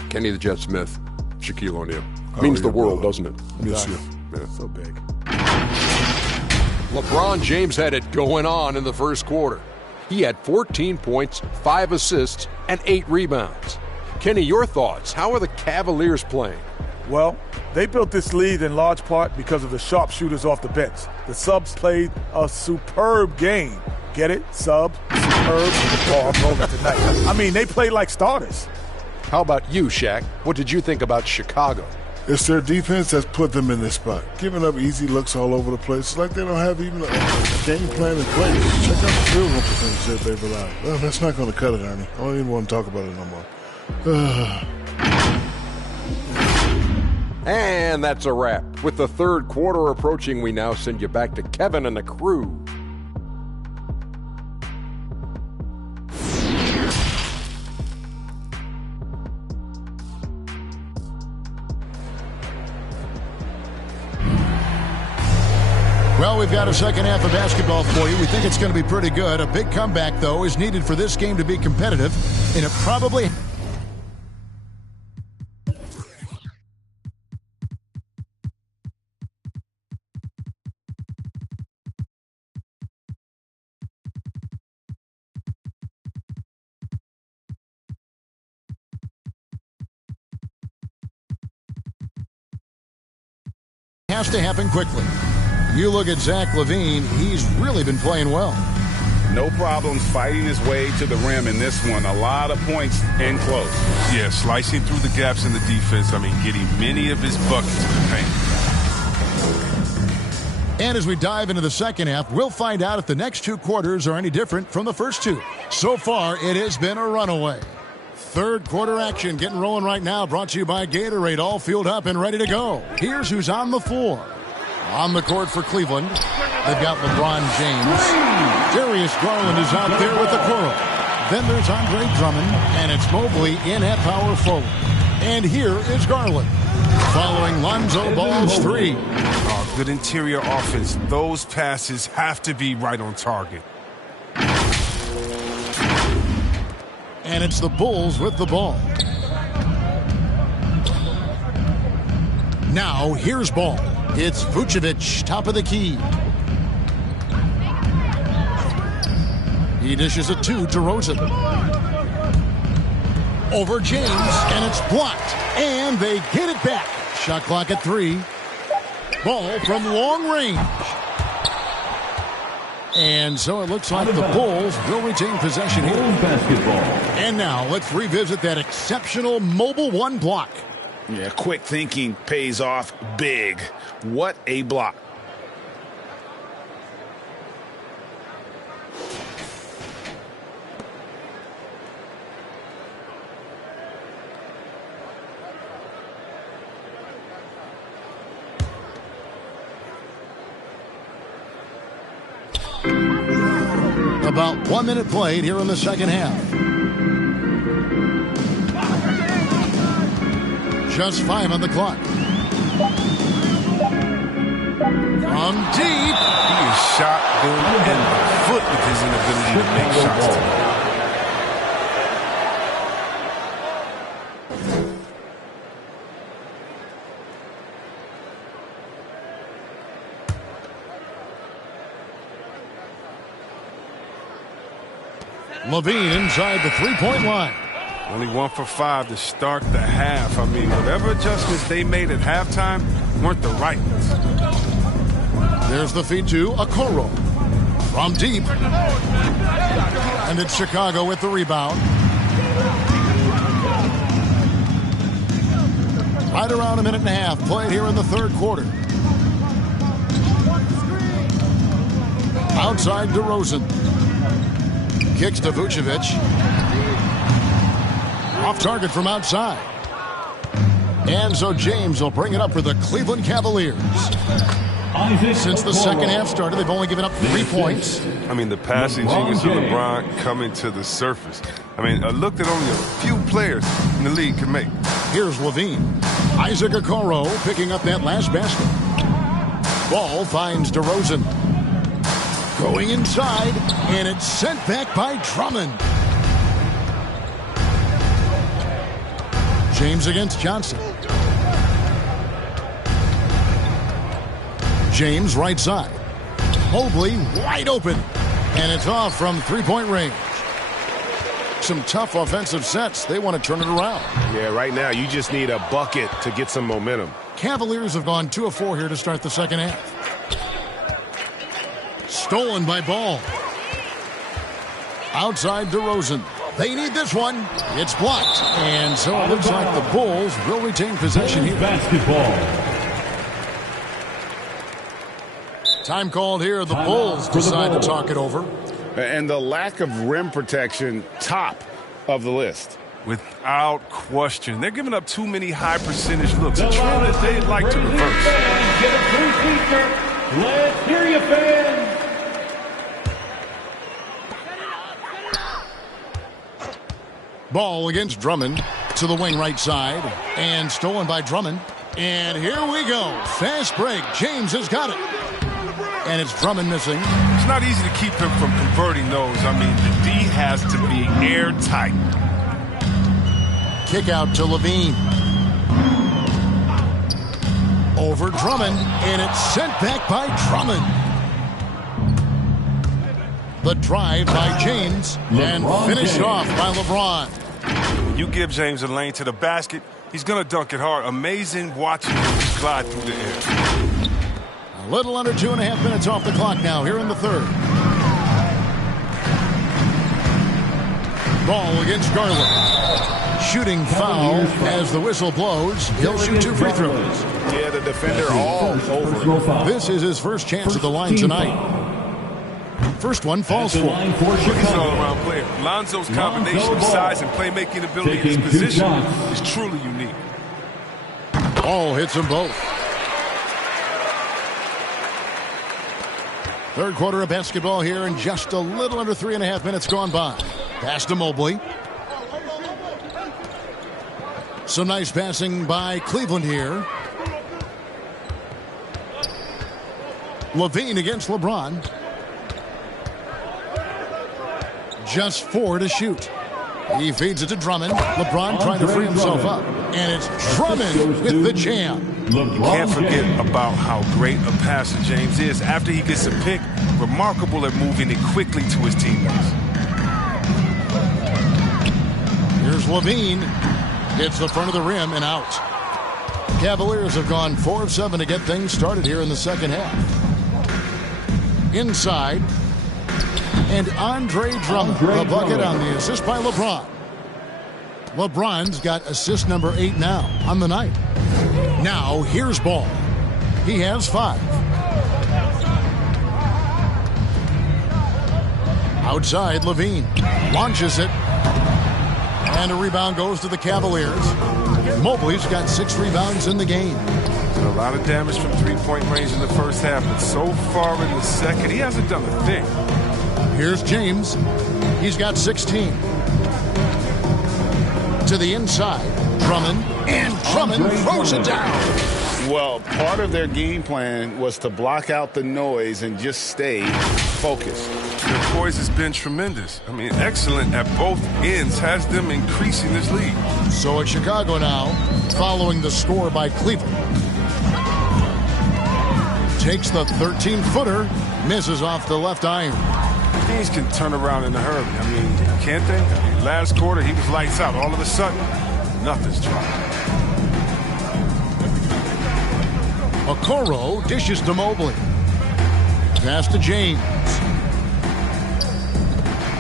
Kenny the Jet Smith, Shaquille O'Neal. Means the world, doesn't it? Miss you. Yeah. So big. LeBron James had it going on in the first quarter. He had 14 points, 5 assists, and 8 rebounds. Kenny, your thoughts? How are the Cavaliers playing? Well, they built this lead in large part because of the sharpshooters off the bench. The subs played a superb game. Get it? Subs, superb. Oh, I'm rolling tonight. I mean, they played like starters. How about you, Shaq? What did you think about Chicago? It's their defense that's put them in this spot. Giving up easy looks all over the place. It's like they don't have even a game plan in place. Check out the field goal percentage that they've allowed. Well, that's not going to cut it, Ernie. I don't even want to talk about it no more. And that's a wrap. With the third quarter approaching, we now send you back to Kevin and the crew. Well, we've got a second half of basketball for you. We think it's going to be pretty good. A big comeback, though, is needed for this game to be competitive, and it probably... has to happen quickly. You look at Zach LaVine, he's really been playing well. No problems fighting his way to the rim in this one. A lot of points in close. Yeah, slicing through the gaps in the defense. Getting many of his buckets to the paint. And as we dive into the second half, we'll find out if the next 2 quarters are any different from the first 2. So far, it has been a runaway. Third quarter action getting rolling right now, brought to you by Gatorade, all fueled up and ready to go. Here's who's on the floor. On the court for Cleveland, they've got LeBron James. Darius Garland is out there with the curl. Then there's Andre Drummond, and it's Mobley in at power forward. And here is Garland, following Lonzo Ball's 3. Oh, good interior offense. Those passes have to be right on target. And it's the Bulls with the ball. Now, here's Ball. It's Vucevic, top of the key. He dishes it to DeRozan. Over James, and it's blocked. And they get it back. Shot clock at 3. Ball from long range. And so it looks like the Bulls will retain possession here. Basketball. And now let's revisit that exceptional Mobile 1 block. Yeah, quick thinking pays off big. What a block. About 1 minute played here in the second half. Just 5 on the clock. From deep. He is shot them in the foot with his inability to make shots tonight. Levine inside the three-point line. Only 1 for 5 to start the half. I mean, whatever adjustments they made at halftime weren't the right ones. There's the feed to Okoro. From deep. And it's Chicago with the rebound. Right around a minute and a half played here in the third quarter. Outside DeRozan. Kicks to Vucevic. Off target from outside. And so James will bring it up for the Cleveland Cavaliers. Since the second half started, they've only given up 3 points. I mean, the passing genius of LeBron coming to the surface. I mean, a look that only a few players in the league can make. Here's Levine. Isaac Okoro picking up that last basket. Ball finds DeRozan. Going inside, and it's sent back by Drummond. James against Johnson. James right side. Mobley wide open. And it's off from three-point range. Some tough offensive sets. They want to turn it around. Yeah, right now you just need a bucket to get some momentum. Cavaliers have gone 2 of 4 here to start the second half. Stolen by Ball. Outside DeRozan. They need this one. It's blocked. And so it looks like the Bulls will retain possession here. Basketball. Time called here. The Bulls decide to talk it over. And the lack of rim protection, top of the list. Without question. They're giving up too many high percentage looks. A trend that they'd like to reverse. Get a three-peater. Let's hear you, fans. Ball against Drummond to the wing right side. And stolen by Drummond. And here we go. Fast break. James has got it. And it's Drummond missing. It's not easy to keep him from converting those. I mean, the D has to be airtight. Kick out to Levine. Over Drummond, and it's sent back by Drummond. The drive by James, and finished off by LeBron. When you give James a lane to the basket, he's going to dunk it hard. Amazing watching him glide through the air. A little under 2.5 minutes off the clock now here in the third. Ball against Garland. Shooting foul as the whistle blows. He'll shoot 2 free throws. Yeah, the defender all over. This is his first chance at the line tonight. First one falls for. He's an all-around player. Lonzo's combination of size and playmaking ability in his position is truly unique. Ball hits them both. Third quarter of basketball here, and just a little under 3.5 minutes gone by. Pass to Mobley. Some nice passing by Cleveland here. Levine against LeBron. Just 4 to shoot. He feeds it to Drummond. LeBron trying to free himself up. And it's Drummond with the jam. You can't forget about how great a passer James is. After he gets a pick, remarkable at moving it quickly to his teammates. Here's Levine. Hits the front of the rim and out. Cavaliers have gone 4 of 7 to get things started here in the second half. Inside. And Andre Drummond, the bucket on the assist by LeBron. LeBron's got assist number 8 now on the night. Now here's Ball. He has 5. Outside, Levine launches it. And a rebound goes to the Cavaliers. Mobley's got 6 rebounds in the game. A lot of damage from three-point range in the first half, but so far in the second, he hasn't done a thing. Here's James. He's got 16. To the inside. Drummond, and Drummond throws it down. Well, part of their game plan was to block out the noise and just stay focused. Their poise has been tremendous. I mean, excellent at both ends, has them increasing this lead. So it's Chicago now, following the score by Cleveland. Takes the 13-footer, misses off the left iron. Teams can turn around in a hurry. I mean, can't they? I mean, last quarter, he was lights out. All of a sudden, nothing's dropped. Okoro dishes to Mobley. Pass to James.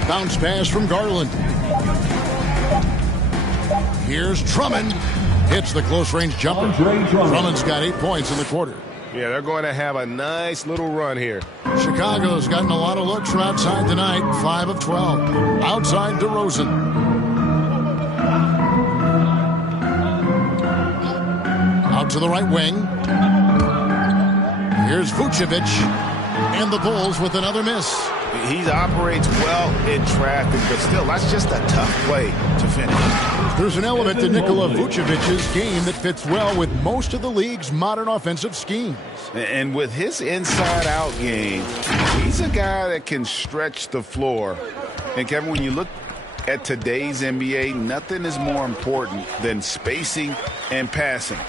Bounce pass from Garland. Here's Drummond. Hits the close-range jumper. Drummond's got 8 points in the quarter. Yeah, they're going to have a nice little run here. Chicago's gotten a lot of looks from outside tonight. 5 of 12. Outside DeRozan. Out to the right wing. Here's Vucevic. And the Bulls with another miss. He operates well in traffic, but still, that's just a tough play to finish. There's an element to Nikola Vucevic's game that fits well with most of the league's modern offensive schemes. And with his inside-out game, he's a guy that can stretch the floor. And, Kevin, when you look at today's NBA, nothing is more important than spacing and passing.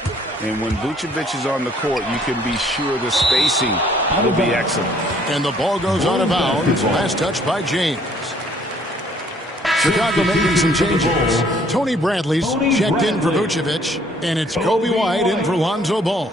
And when Vucevic is on the court, you can be sure the spacing will be excellent. And the ball goes out of bounds. Last touch by James. Chicago making some changes. Tony Bradley's checked in for Vucevic, and it's Kobe White in for Lonzo Ball.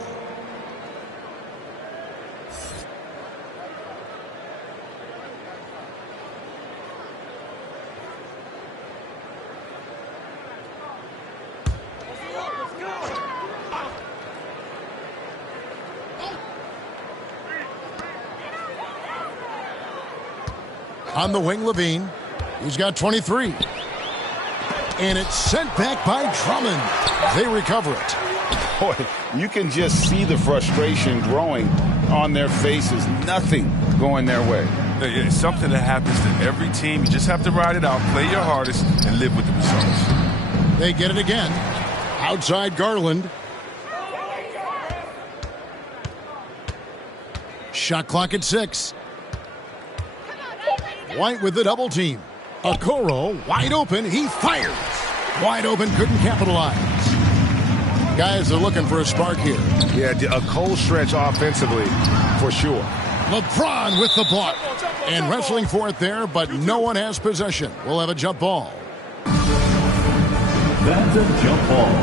On the wing, Levine. He's got 23. And it's sent back by Drummond. They recover it. Boy, you can just see the frustration growing on their faces. Nothing going their way. It's something that happens to every team. You just have to ride it out, play your hardest, and live with the results. They get it again. Outside Garland. Shot clock at 6. White with the double team. Okoro wide open. He fires. Wide open, couldn't capitalize. Guys are looking for a spark here. Yeah, a cold stretch offensively for sure. LeBron with the block. And wrestling for it there, but no one has possession. We'll have a jump ball. That's a jump ball.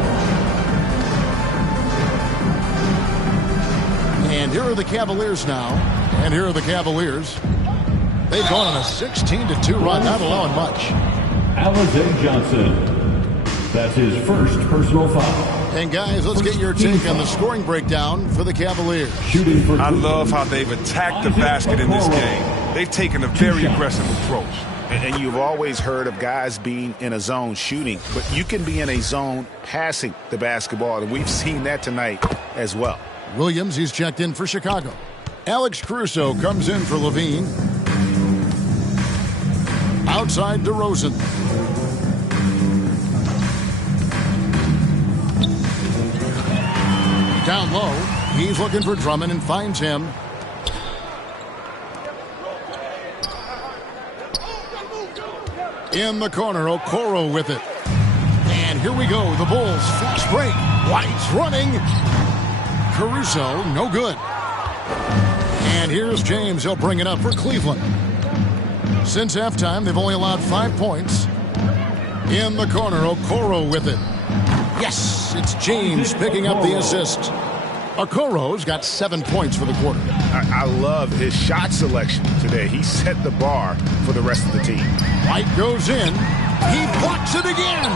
And here are the Cavaliers now. And here are the Cavaliers. They've gone on a 16-2 run, not allowing much. Alize Johnson. That's his first personal foul. And guys, let's get your take on the scoring breakdown for the Cavaliers. I love how they've attacked the basket in this game. They've taken a very aggressive approach. And you've always heard of guys being in a zone shooting, but you can be in a zone passing the basketball, and we've seen that tonight as well. Williams, he's checked in for Chicago. Alex Caruso comes in for Levine. Outside DeRozan. Down low, he's looking for Drummond and finds him. In the corner, Okoro with it. And here we go, the Bulls, fast break. White's running. Caruso, no good. And here's James, he'll bring it up for Cleveland. Since halftime, they've only allowed 5 points. In the corner, Okoro with it. Yes, it's James picking up the assist. Okoro's got 7 points for the quarter. I love his shot selection today. He set the bar for the rest of the team. White goes in. He blocks it again.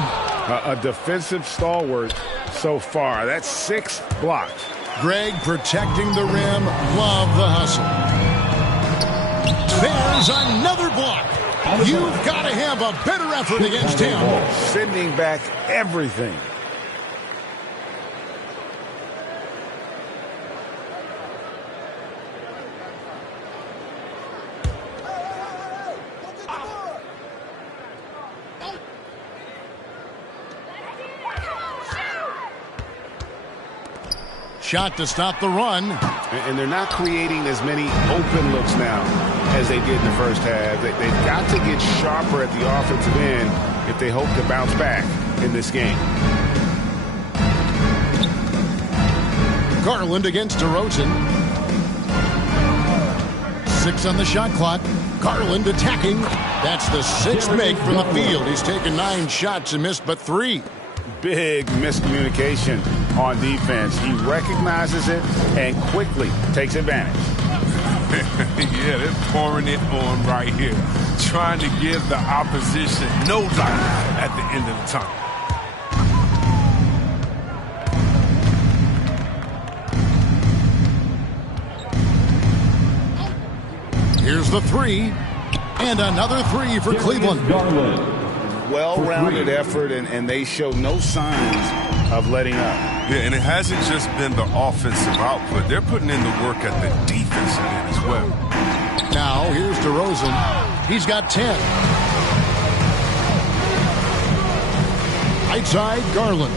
A defensive stalwart so far. That's 6 blocks. Greg protecting the rim. Love the hustle. There's another block. You've got to have a better effort against him. Sending back everything. Shot to stop the run. And they're not creating as many open looks now as they did in the first half. They've got to get sharper at the offensive end if they hope to bounce back in this game. Garland against DeRozan. 6 on the shot clock. Garland attacking. That's the 6th make from the field. He's taken 9 shots and missed but 3. Big miscommunication on defense. He recognizes it and quickly takes advantage. Yeah, they're pouring it on right here. Trying to give the opposition no life at the end of the tunnel. Here's the 3. And another 3 for Cleveland. Well-rounded effort, and they show no signs of letting up. Yeah, and it hasn't just been the offensive output. They're putting in the work at the defensive end as well. Now, here's DeRozan. He's got 10. Right side, Garland.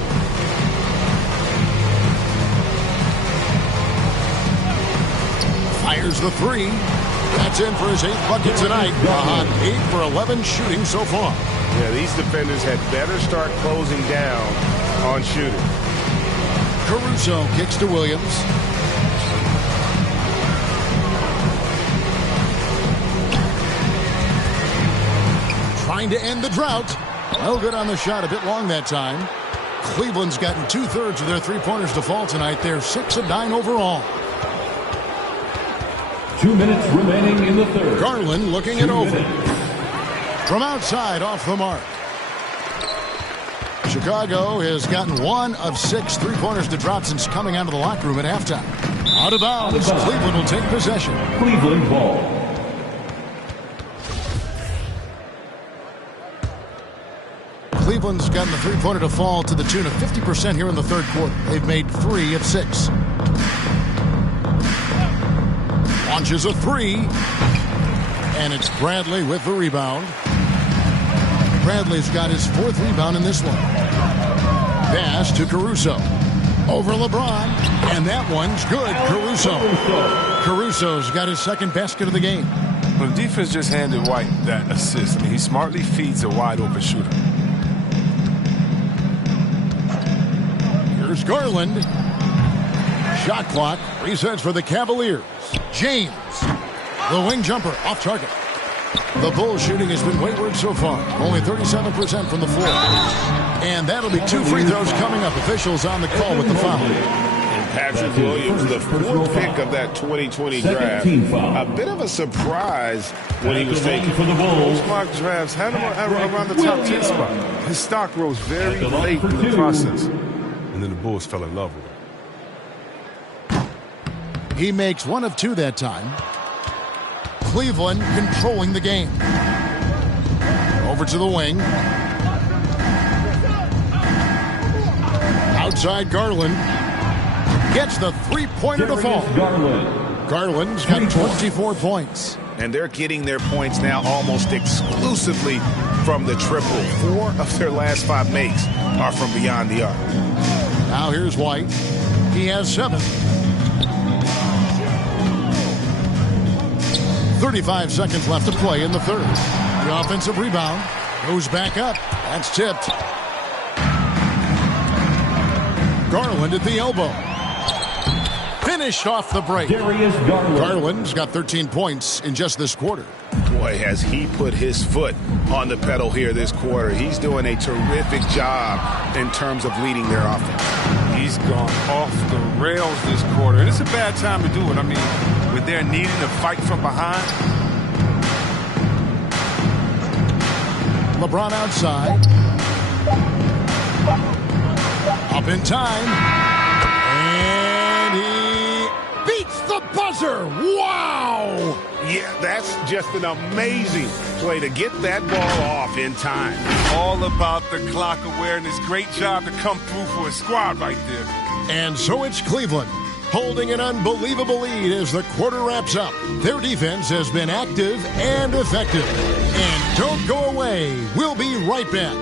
Fires the 3. That's in for his 8th bucket tonight. On 8 for 11 shooting so far. Yeah, these defenders had better start closing down on shooting. Caruso kicks to Williams. Trying to end the drought. No good on the shot. A bit long that time. Cleveland's gotten 2/3 of their three-pointers to fall tonight. They're 6 of 9 overall. 2 minutes remaining in the third. Garland looking it over. From outside, off the mark. Chicago has gotten 1 of 6 three-pointers to drop since coming out of the locker room at halftime. Out of bounds. Cleveland will take possession. Cleveland ball. Cleveland's gotten the three-pointer to fall to the tune of 50% here in the third quarter. They've made 3 of 6. Launches a 3. And it's Bradley with the rebound. Bradley's got his 4th rebound in this one. Pass to Caruso. Over LeBron. And that one's good. Caruso's got his 2nd basket of the game. Well, the defense just handed White that assist. I mean, he smartly feeds a wide-open shooter. Here's Garland. Shot clock resets for the Cavaliers. James. The wing jumper off target. The Bulls shooting has been wayward so far. Only 37% from the floor. And that'll be 2 free throws coming up. Officials on the call with the foul. And Patrick Williams, the 4th pick of that 2020 draft. A bit of a surprise when he was taken. For the Bulls. Most mock drafts had him around the top 10 spot. His stock rose very late in the process. And then the Bulls fell in love with him. He makes 1 of 2 that time. Cleveland controlling the game. Over to the wing. Outside Garland. Gets the three-pointer to fall. Garland's got 24 points. And they're getting their points now almost exclusively from the triple. 4 of their last 5 makes are from beyond the arc. Now here's White. He has 7. 35 seconds left to play in the third. The offensive rebound goes back up. That's tipped. Garland at the elbow. Finished off the break. Garland's got 13 points in just this quarter. Boy, has he put his foot on the pedal here this quarter. He's doing a terrific job in terms of leading their offense. He's gone off the rails this quarter. And it's a bad time to do it. I mean, when they're needing to fight from behind. LeBron outside. Up in time. And he beats the buzzer. Wow! Yeah, that's just an amazing play to get that ball off in time. All about the clock awareness. Great job to come through for a squad right there. And so it's Cleveland holding an unbelievable lead as the quarter wraps up. Their defense has been active and effective. And don't go away. We'll be right back.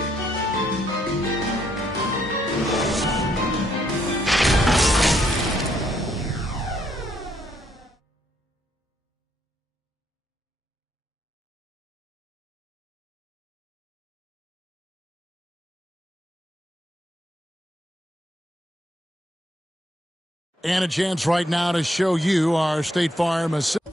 And a chance right now to show you our State Farm assistant.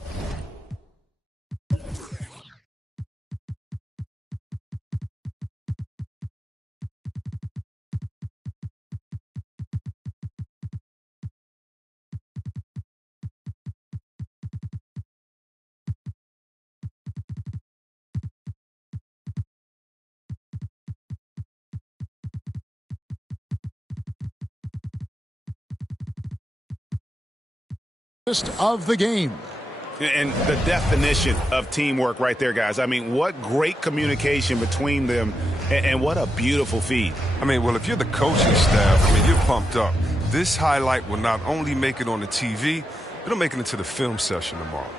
Of the game. And the definition of teamwork right there, guys. I mean, what great communication between them, and what a beautiful feed. I mean, well, if you're the coaching staff, I mean, you're pumped up. This highlight will not only make it on the TV, it'll make it into the film session tomorrow.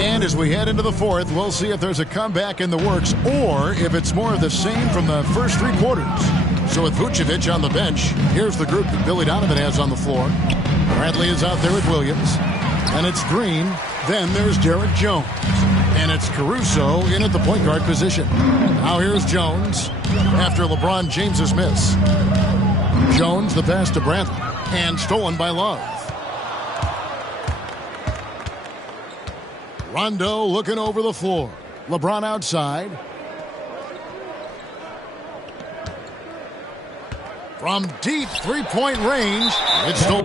And as we head into the fourth, we'll see if there's a comeback in the works or if it's more of the same from the first three quarters. So with Vucevic on the bench, here's the group that Billy Donovan has on the floor. Bradley is out there with Williams. And it's Green. Then there's Derek Jones. And it's Caruso in at the point guard position. Now here's Jones after LeBron James's miss. Jones, the pass to Bradley. And stolen by Love. Rondo looking over the floor. LeBron outside. From deep three-point range, it's stolen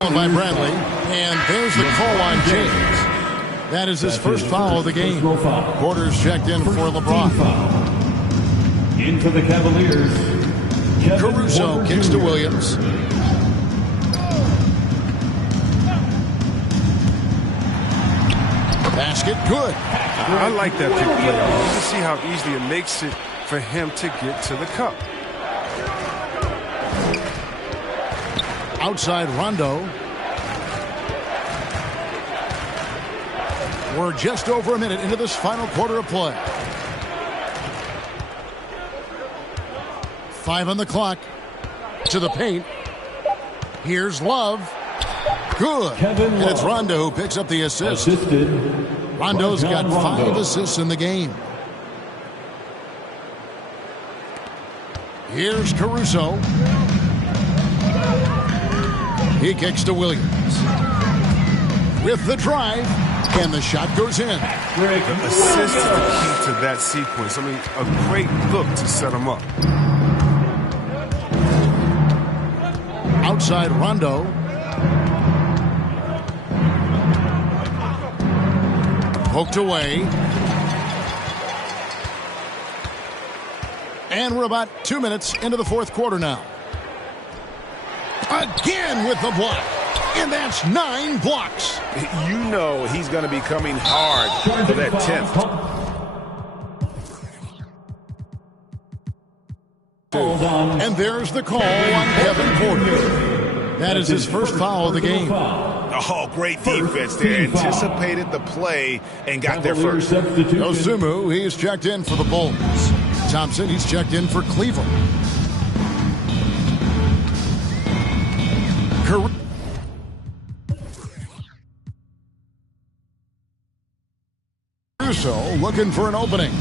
by Bradley, and there's the call on James. That is his first foul of the game. Porter's checked in for LeBron. In for the Cavaliers, Caruso kicks to Williams. Basket good. I like that pick play. You can see how easily it makes it for him to get to the cup. Outside Rondo. We're just over a minute into this final quarter of play. 5 on the clock. To the paint. Here's Love. Good. And it's Rondo who picks up the assist. Rondo's got 5 assists in the game. Here's Caruso. He kicks to Williams. With the drive. And the shot goes in. The assist is the key to that sequence. I mean, a great look to set him up. Outside Rondo. Poked away. And we're about 2 minutes into the fourth quarter now. Again with the block. And that's 9 blocks. You know he's going to be coming hard for that 10th. And there's the call on Kevin Porter. That is his first foul of the game. Oh, great defense. They anticipated the play and got there first. Ozumu, he's checked in for the Bulls. Thompson, he's checked in for Cleveland. Caruso looking for an opening.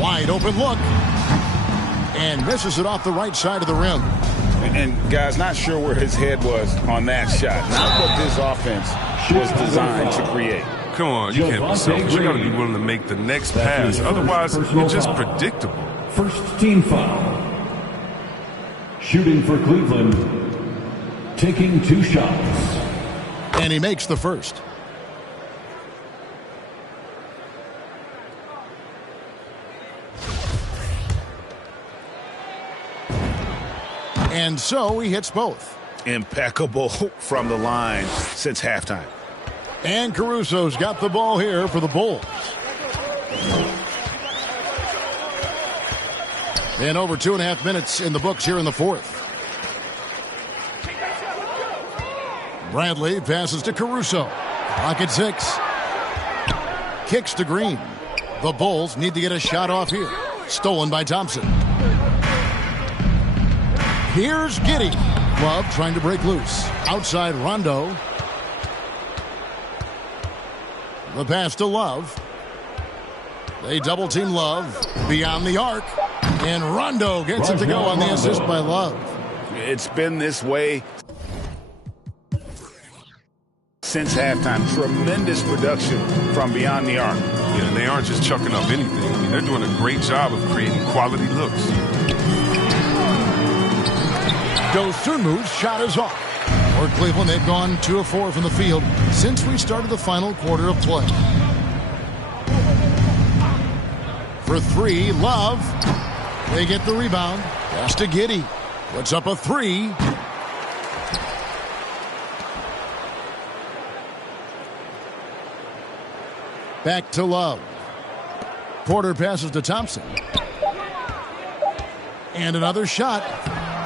Wide open look. And misses it off the right side of the rim. And guys, not sure where his head was on that shot. Not what this offense was designed to create. Come on, you can't be selfish. You got to be willing to make the next pass. Otherwise, you're just predictable. First team foul. Shooting for Cleveland. Taking 2 shots. And he makes the first. And so he hits both. Impeccable from the line since halftime. And Caruso's got the ball here for the Bulls. And over 2.5 minutes in the books here in the fourth. Bradley passes to Caruso. Clock at 6. Kicks to Green. The Bulls need to get a shot off here. Stolen by Thompson. Here's Giddey. Love trying to break loose. Outside Rondo. The pass to Love. They double team Love beyond the arc. And Rondo gets it to go on the assist by Love. It's been this way since halftime. Tremendous production from beyond the arc. Yeah, and they aren't just chucking up anything. I mean, they're doing a great job of creating quality looks. Dosunmu's shot is off. For Cleveland, they've gone 2 of 4 from the field since we started the final quarter of play. For 3, Love. They get the rebound. Pass to Giddey. Puts up a 3. Back to Love. Porter passes to Thompson. And another shot.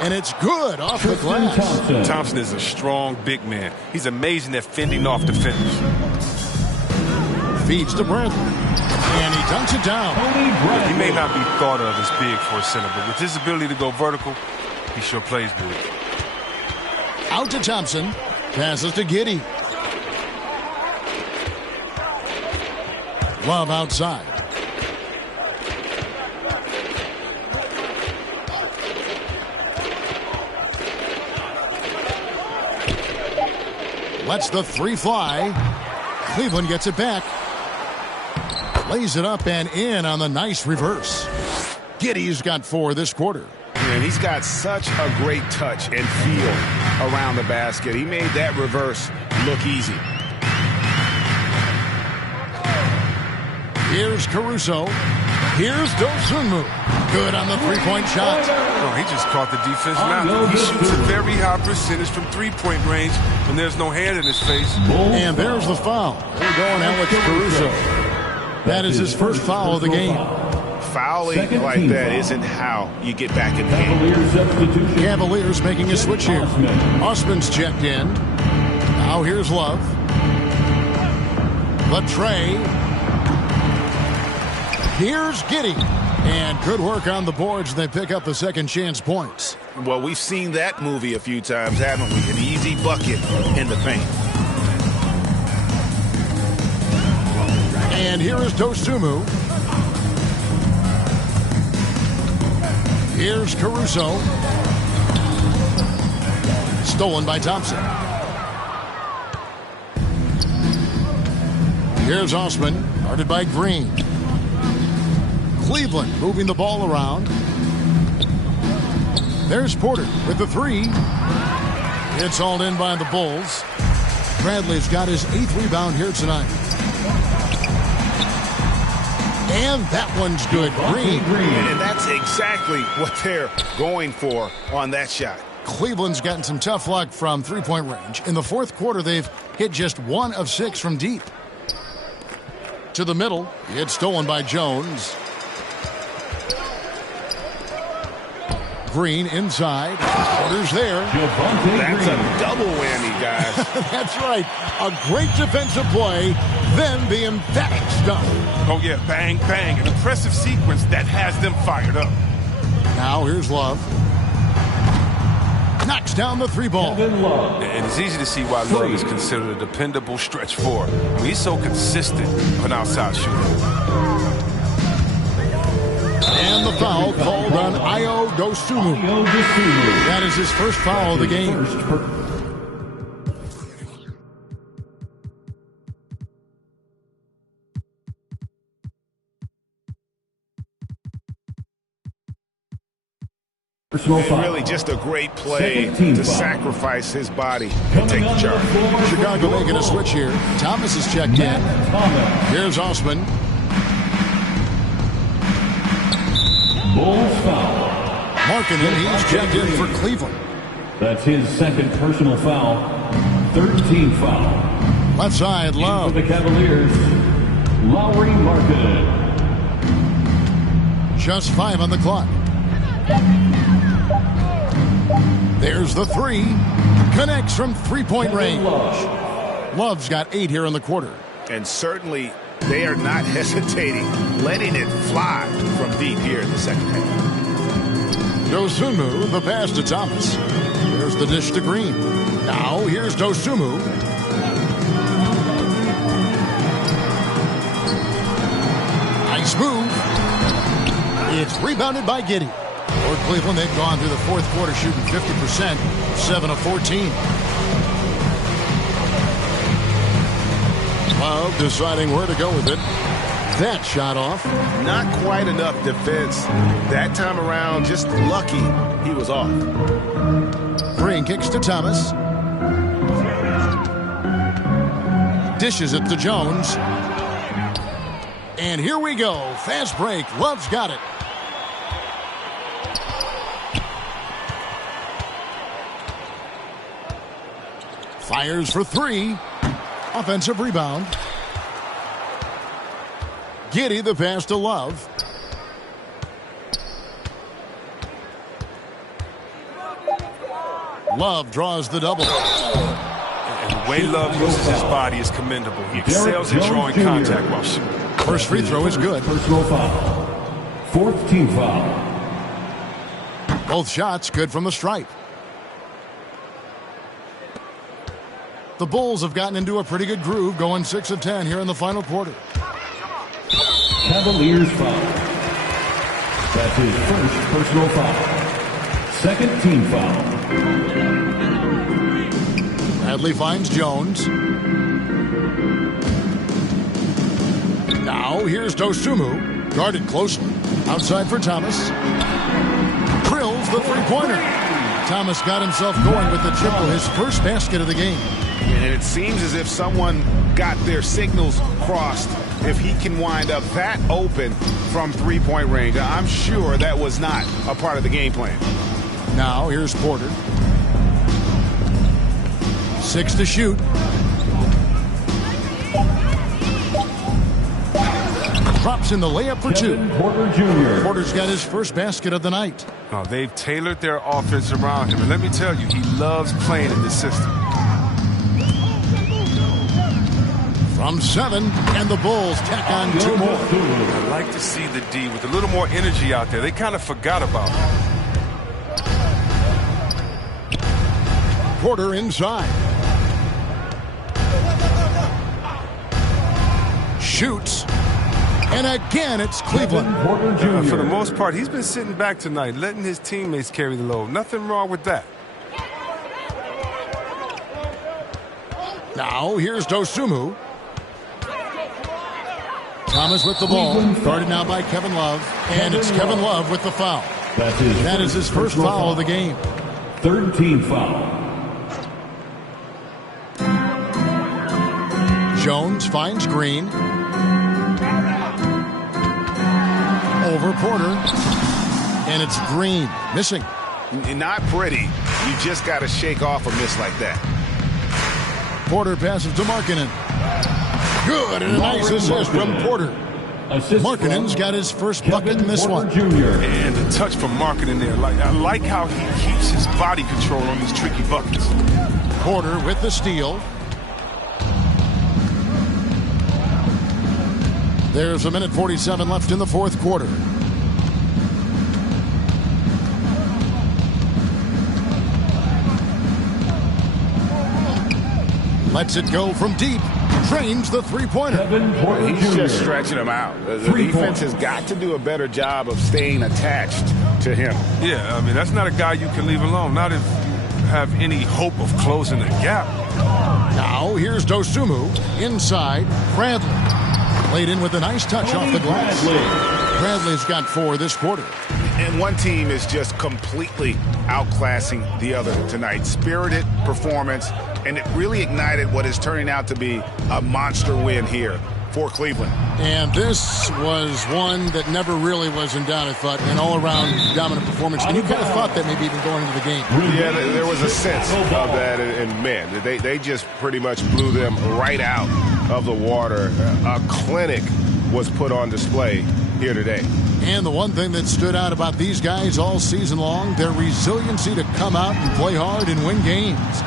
And it's good off the glass. Thompson is a strong big man. He's amazing at fending off defenders. Feeds to Bradley. And he dunks it down. He may not be thought of as big for a center, but with his ability to go vertical, he sure plays good. Out to Thompson. Passes to Giddey. Love outside. Lets the 3 fly. Cleveland gets it back. Lays it up and in on the nice reverse. Giddey's got 4 this quarter. And he's got such a great touch and feel around the basket. He made that reverse look easy. Here's Caruso. Here's Dosunmu. Good on the 3-point shot. Oh, he just caught the defense now. He shoots a very high percentage from 3-point range when there's no hand in his face. And there's the foul. They're going Alex Caruso. That is his first foul of the game. Fouling like that isn't how you get back in the game. Cavaliers making a switch here. Osman's checked in. Now here's Love. Latrey. Here's Giddey. And good work on the boards. They pick up the second chance points. Well, we've seen that movie a few times, haven't we? An easy bucket in the paint. And here is Dosunmu. Here's Caruso. Stolen by Thompson. Here's Osman, guarded by Green. Cleveland moving the ball around. There's Porter with the 3. It's hauled in by the Bulls. Bradley's got his 8th rebound here tonight. And that one's good. Green. And that's exactly what they're going for on that shot. Cleveland's gotten some tough luck from 3-point range. In the 4th quarter, they've hit just 1 of 6 from deep. To the middle. It's stolen by Jones. Green inside. Porter's there. That's a double whammy, guys. That's right. A great defensive play, then the emphatic stuff. Oh, yeah, bang, bang. An impressive sequence that has them fired up. Now here's Love. Knocks down the 3 ball. And it's easy to see why Love is considered a dependable stretch forward. I mean, he's so consistent of an outside shooter. And the foul called on Ayo Dosunmu. That is his first foul of the game. Really just a great play to sacrifice his body and take the charge. Chicago making a switch here. Thomas is checked in. Here's Osman. Bulls foul. Markkanen, he's checked in for Cleveland. That's his 2nd personal foul. 13 foul. Left side, Love. For the Cavaliers, Lauri Markkanen. Just 5 on the clock. There's the 3. Connects from 3-point range. Love's got 8 here in the quarter. And certainly they are not hesitating, letting it fly from deep here in the second half. Dosunmu, the pass to Thomas. There's the dish to Green. Now here's Dosunmu. Smooth. It's rebounded by Giddey. For Cleveland, they've gone through the fourth quarter shooting 50%, 7 of 14. Love deciding where to go with it. That shot off. Not quite enough defense. That time around, just lucky he was off. Green kicks to Thomas. Dishes it to Jones. And here we go. Fast break. Love's got it. Fires for three. Offensive rebound. Giddey the pass to Love. Love draws the double. And the way Love uses his body is commendable. He excels at drawing contact while shooting. First free throw is good. Personal foul. Fourth team foul. Both shots good from the stripe. The Bulls have gotten into a pretty good groove, going 6 of 10 here in the final quarter. Cavaliers foul. That's his first personal foul. Second team foul. Bradley finds Jones. Now here's Dosunmu, guarded closely. Outside for Thomas. Drills the three-pointer. Thomas got himself going with the triple, his first basket of the game. And it seems as if someone got their signals crossed. If he can wind up that open from three-point range, I'm sure that was not a part of the game plan. Now here's Porter. 6 to shoot. Drops in the layup for Kevin 2. Porter Jr. Porter's got his first basket of the night. Oh, they've tailored their offense around him. And let me tell you, he loves playing in this system. From 7, and the Bulls tack on 2 more. I like to see the D with a little more energy out there. They kind of forgot about him. Porter inside. Shoots. And again, it's Cleveland. Porter Jr. For the most part, he's been sitting back tonight, letting his teammates carry the load. Nothing wrong with that. Now, here's Dosunmu. Thomas with the ball. Guarded now by Kevin Love. And it's Kevin Love with the foul. That is his first foul of the game. Third team foul. Jones finds Green. Over Porter. And it's Green. Missing. Not pretty. You just got to shake off a miss like that. Porter passes to Markkanen. Good, and a nice assist from Porter. Markkanen's got his first bucket in this one. And the touch from Markkanen there. I like how he keeps his body control on these tricky buckets. Porter with the steal. There's 1:47 left in the fourth quarter. Lets it go from deep. Drains the three-pointer. He's just stretching him out. The defense has got to do a better job of staying attached to him. Yeah, I mean, that's not a guy you can leave alone. Not if you have any hope of closing the gap. Now, here's Dosunmu. Inside, Bradley. Played in with a nice touch off the glass. Bradley's got 4 this quarter. And one team is just completely outclassing the other tonight. Spirited performance, and it really ignited what is turning out to be a monster win here for Cleveland. And this was one that never really was in doubt, I thought, an all-around dominant performance. And you kind of thought that maybe even going into the game. Yeah, there was a sense of that, and man, they just pretty much blew them right out of the water. A clinic was put on display here today. And the one thing that stood out about these guys all season long, their resiliency to come out and play hard and win games.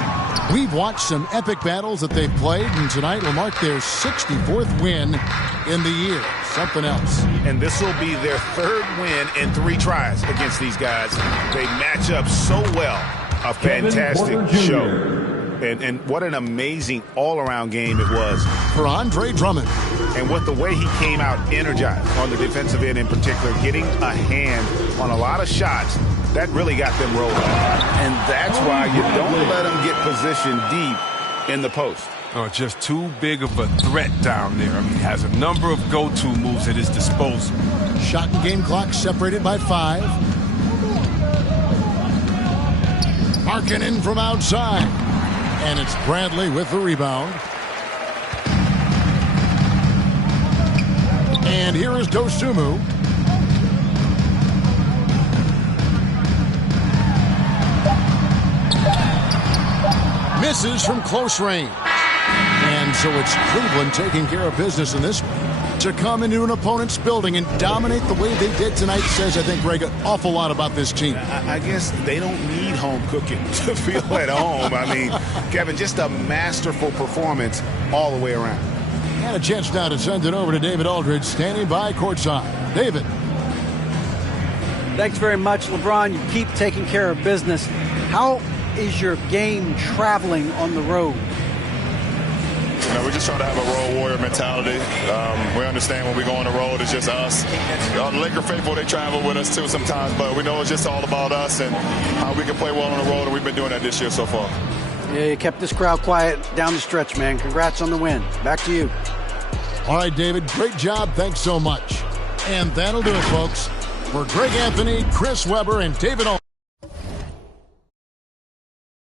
We've watched some epic battles that they've played, and tonight will mark their 64th win in the year. Something else. And this will be their 3rd win in 3 tries against these guys. They match up so well. A fantastic show. And what an amazing all-around game it was. For Andre Drummond, And with the way he came out energized on the defensive end in particular, getting a hand on a lot of shots, that really got them rolling. And that's why you don't let them get positioned deep in the post. Oh, just too big of a threat down there. I mean, he has a number of go-to moves at his disposal. Shot and game clock separated by 5. Markkanen from outside. And it's Bradley with the rebound. And here is Dosunmu. Misses from close range. And so it's Cleveland taking care of business in this one. To come into an opponent's building and dominate the way they did tonight says, I think, Greg, an awful lot about this team. I guess they don't need home cooking to feel at home. I mean, Kevin, just a masterful performance all the way around. And a chance now to send it over to David Aldridge, standing by courtside. David. Thanks very much, LeBron. You keep taking care of business. How is your game traveling on the road? We just try to have a road warrior mentality. We understand when we go on the road, it's just us. The Laker faithful, they travel with us too sometimes, but we know it's just all about us and how we can play well on the road, and we've been doing that this year so far. Yeah, you kept this crowd quiet down the stretch, man. Congrats on the win. Back to you. All right, David, great job. Thanks so much. And that'll do it, folks. For Greg Anthony, Chris Webber, and David Aldridge.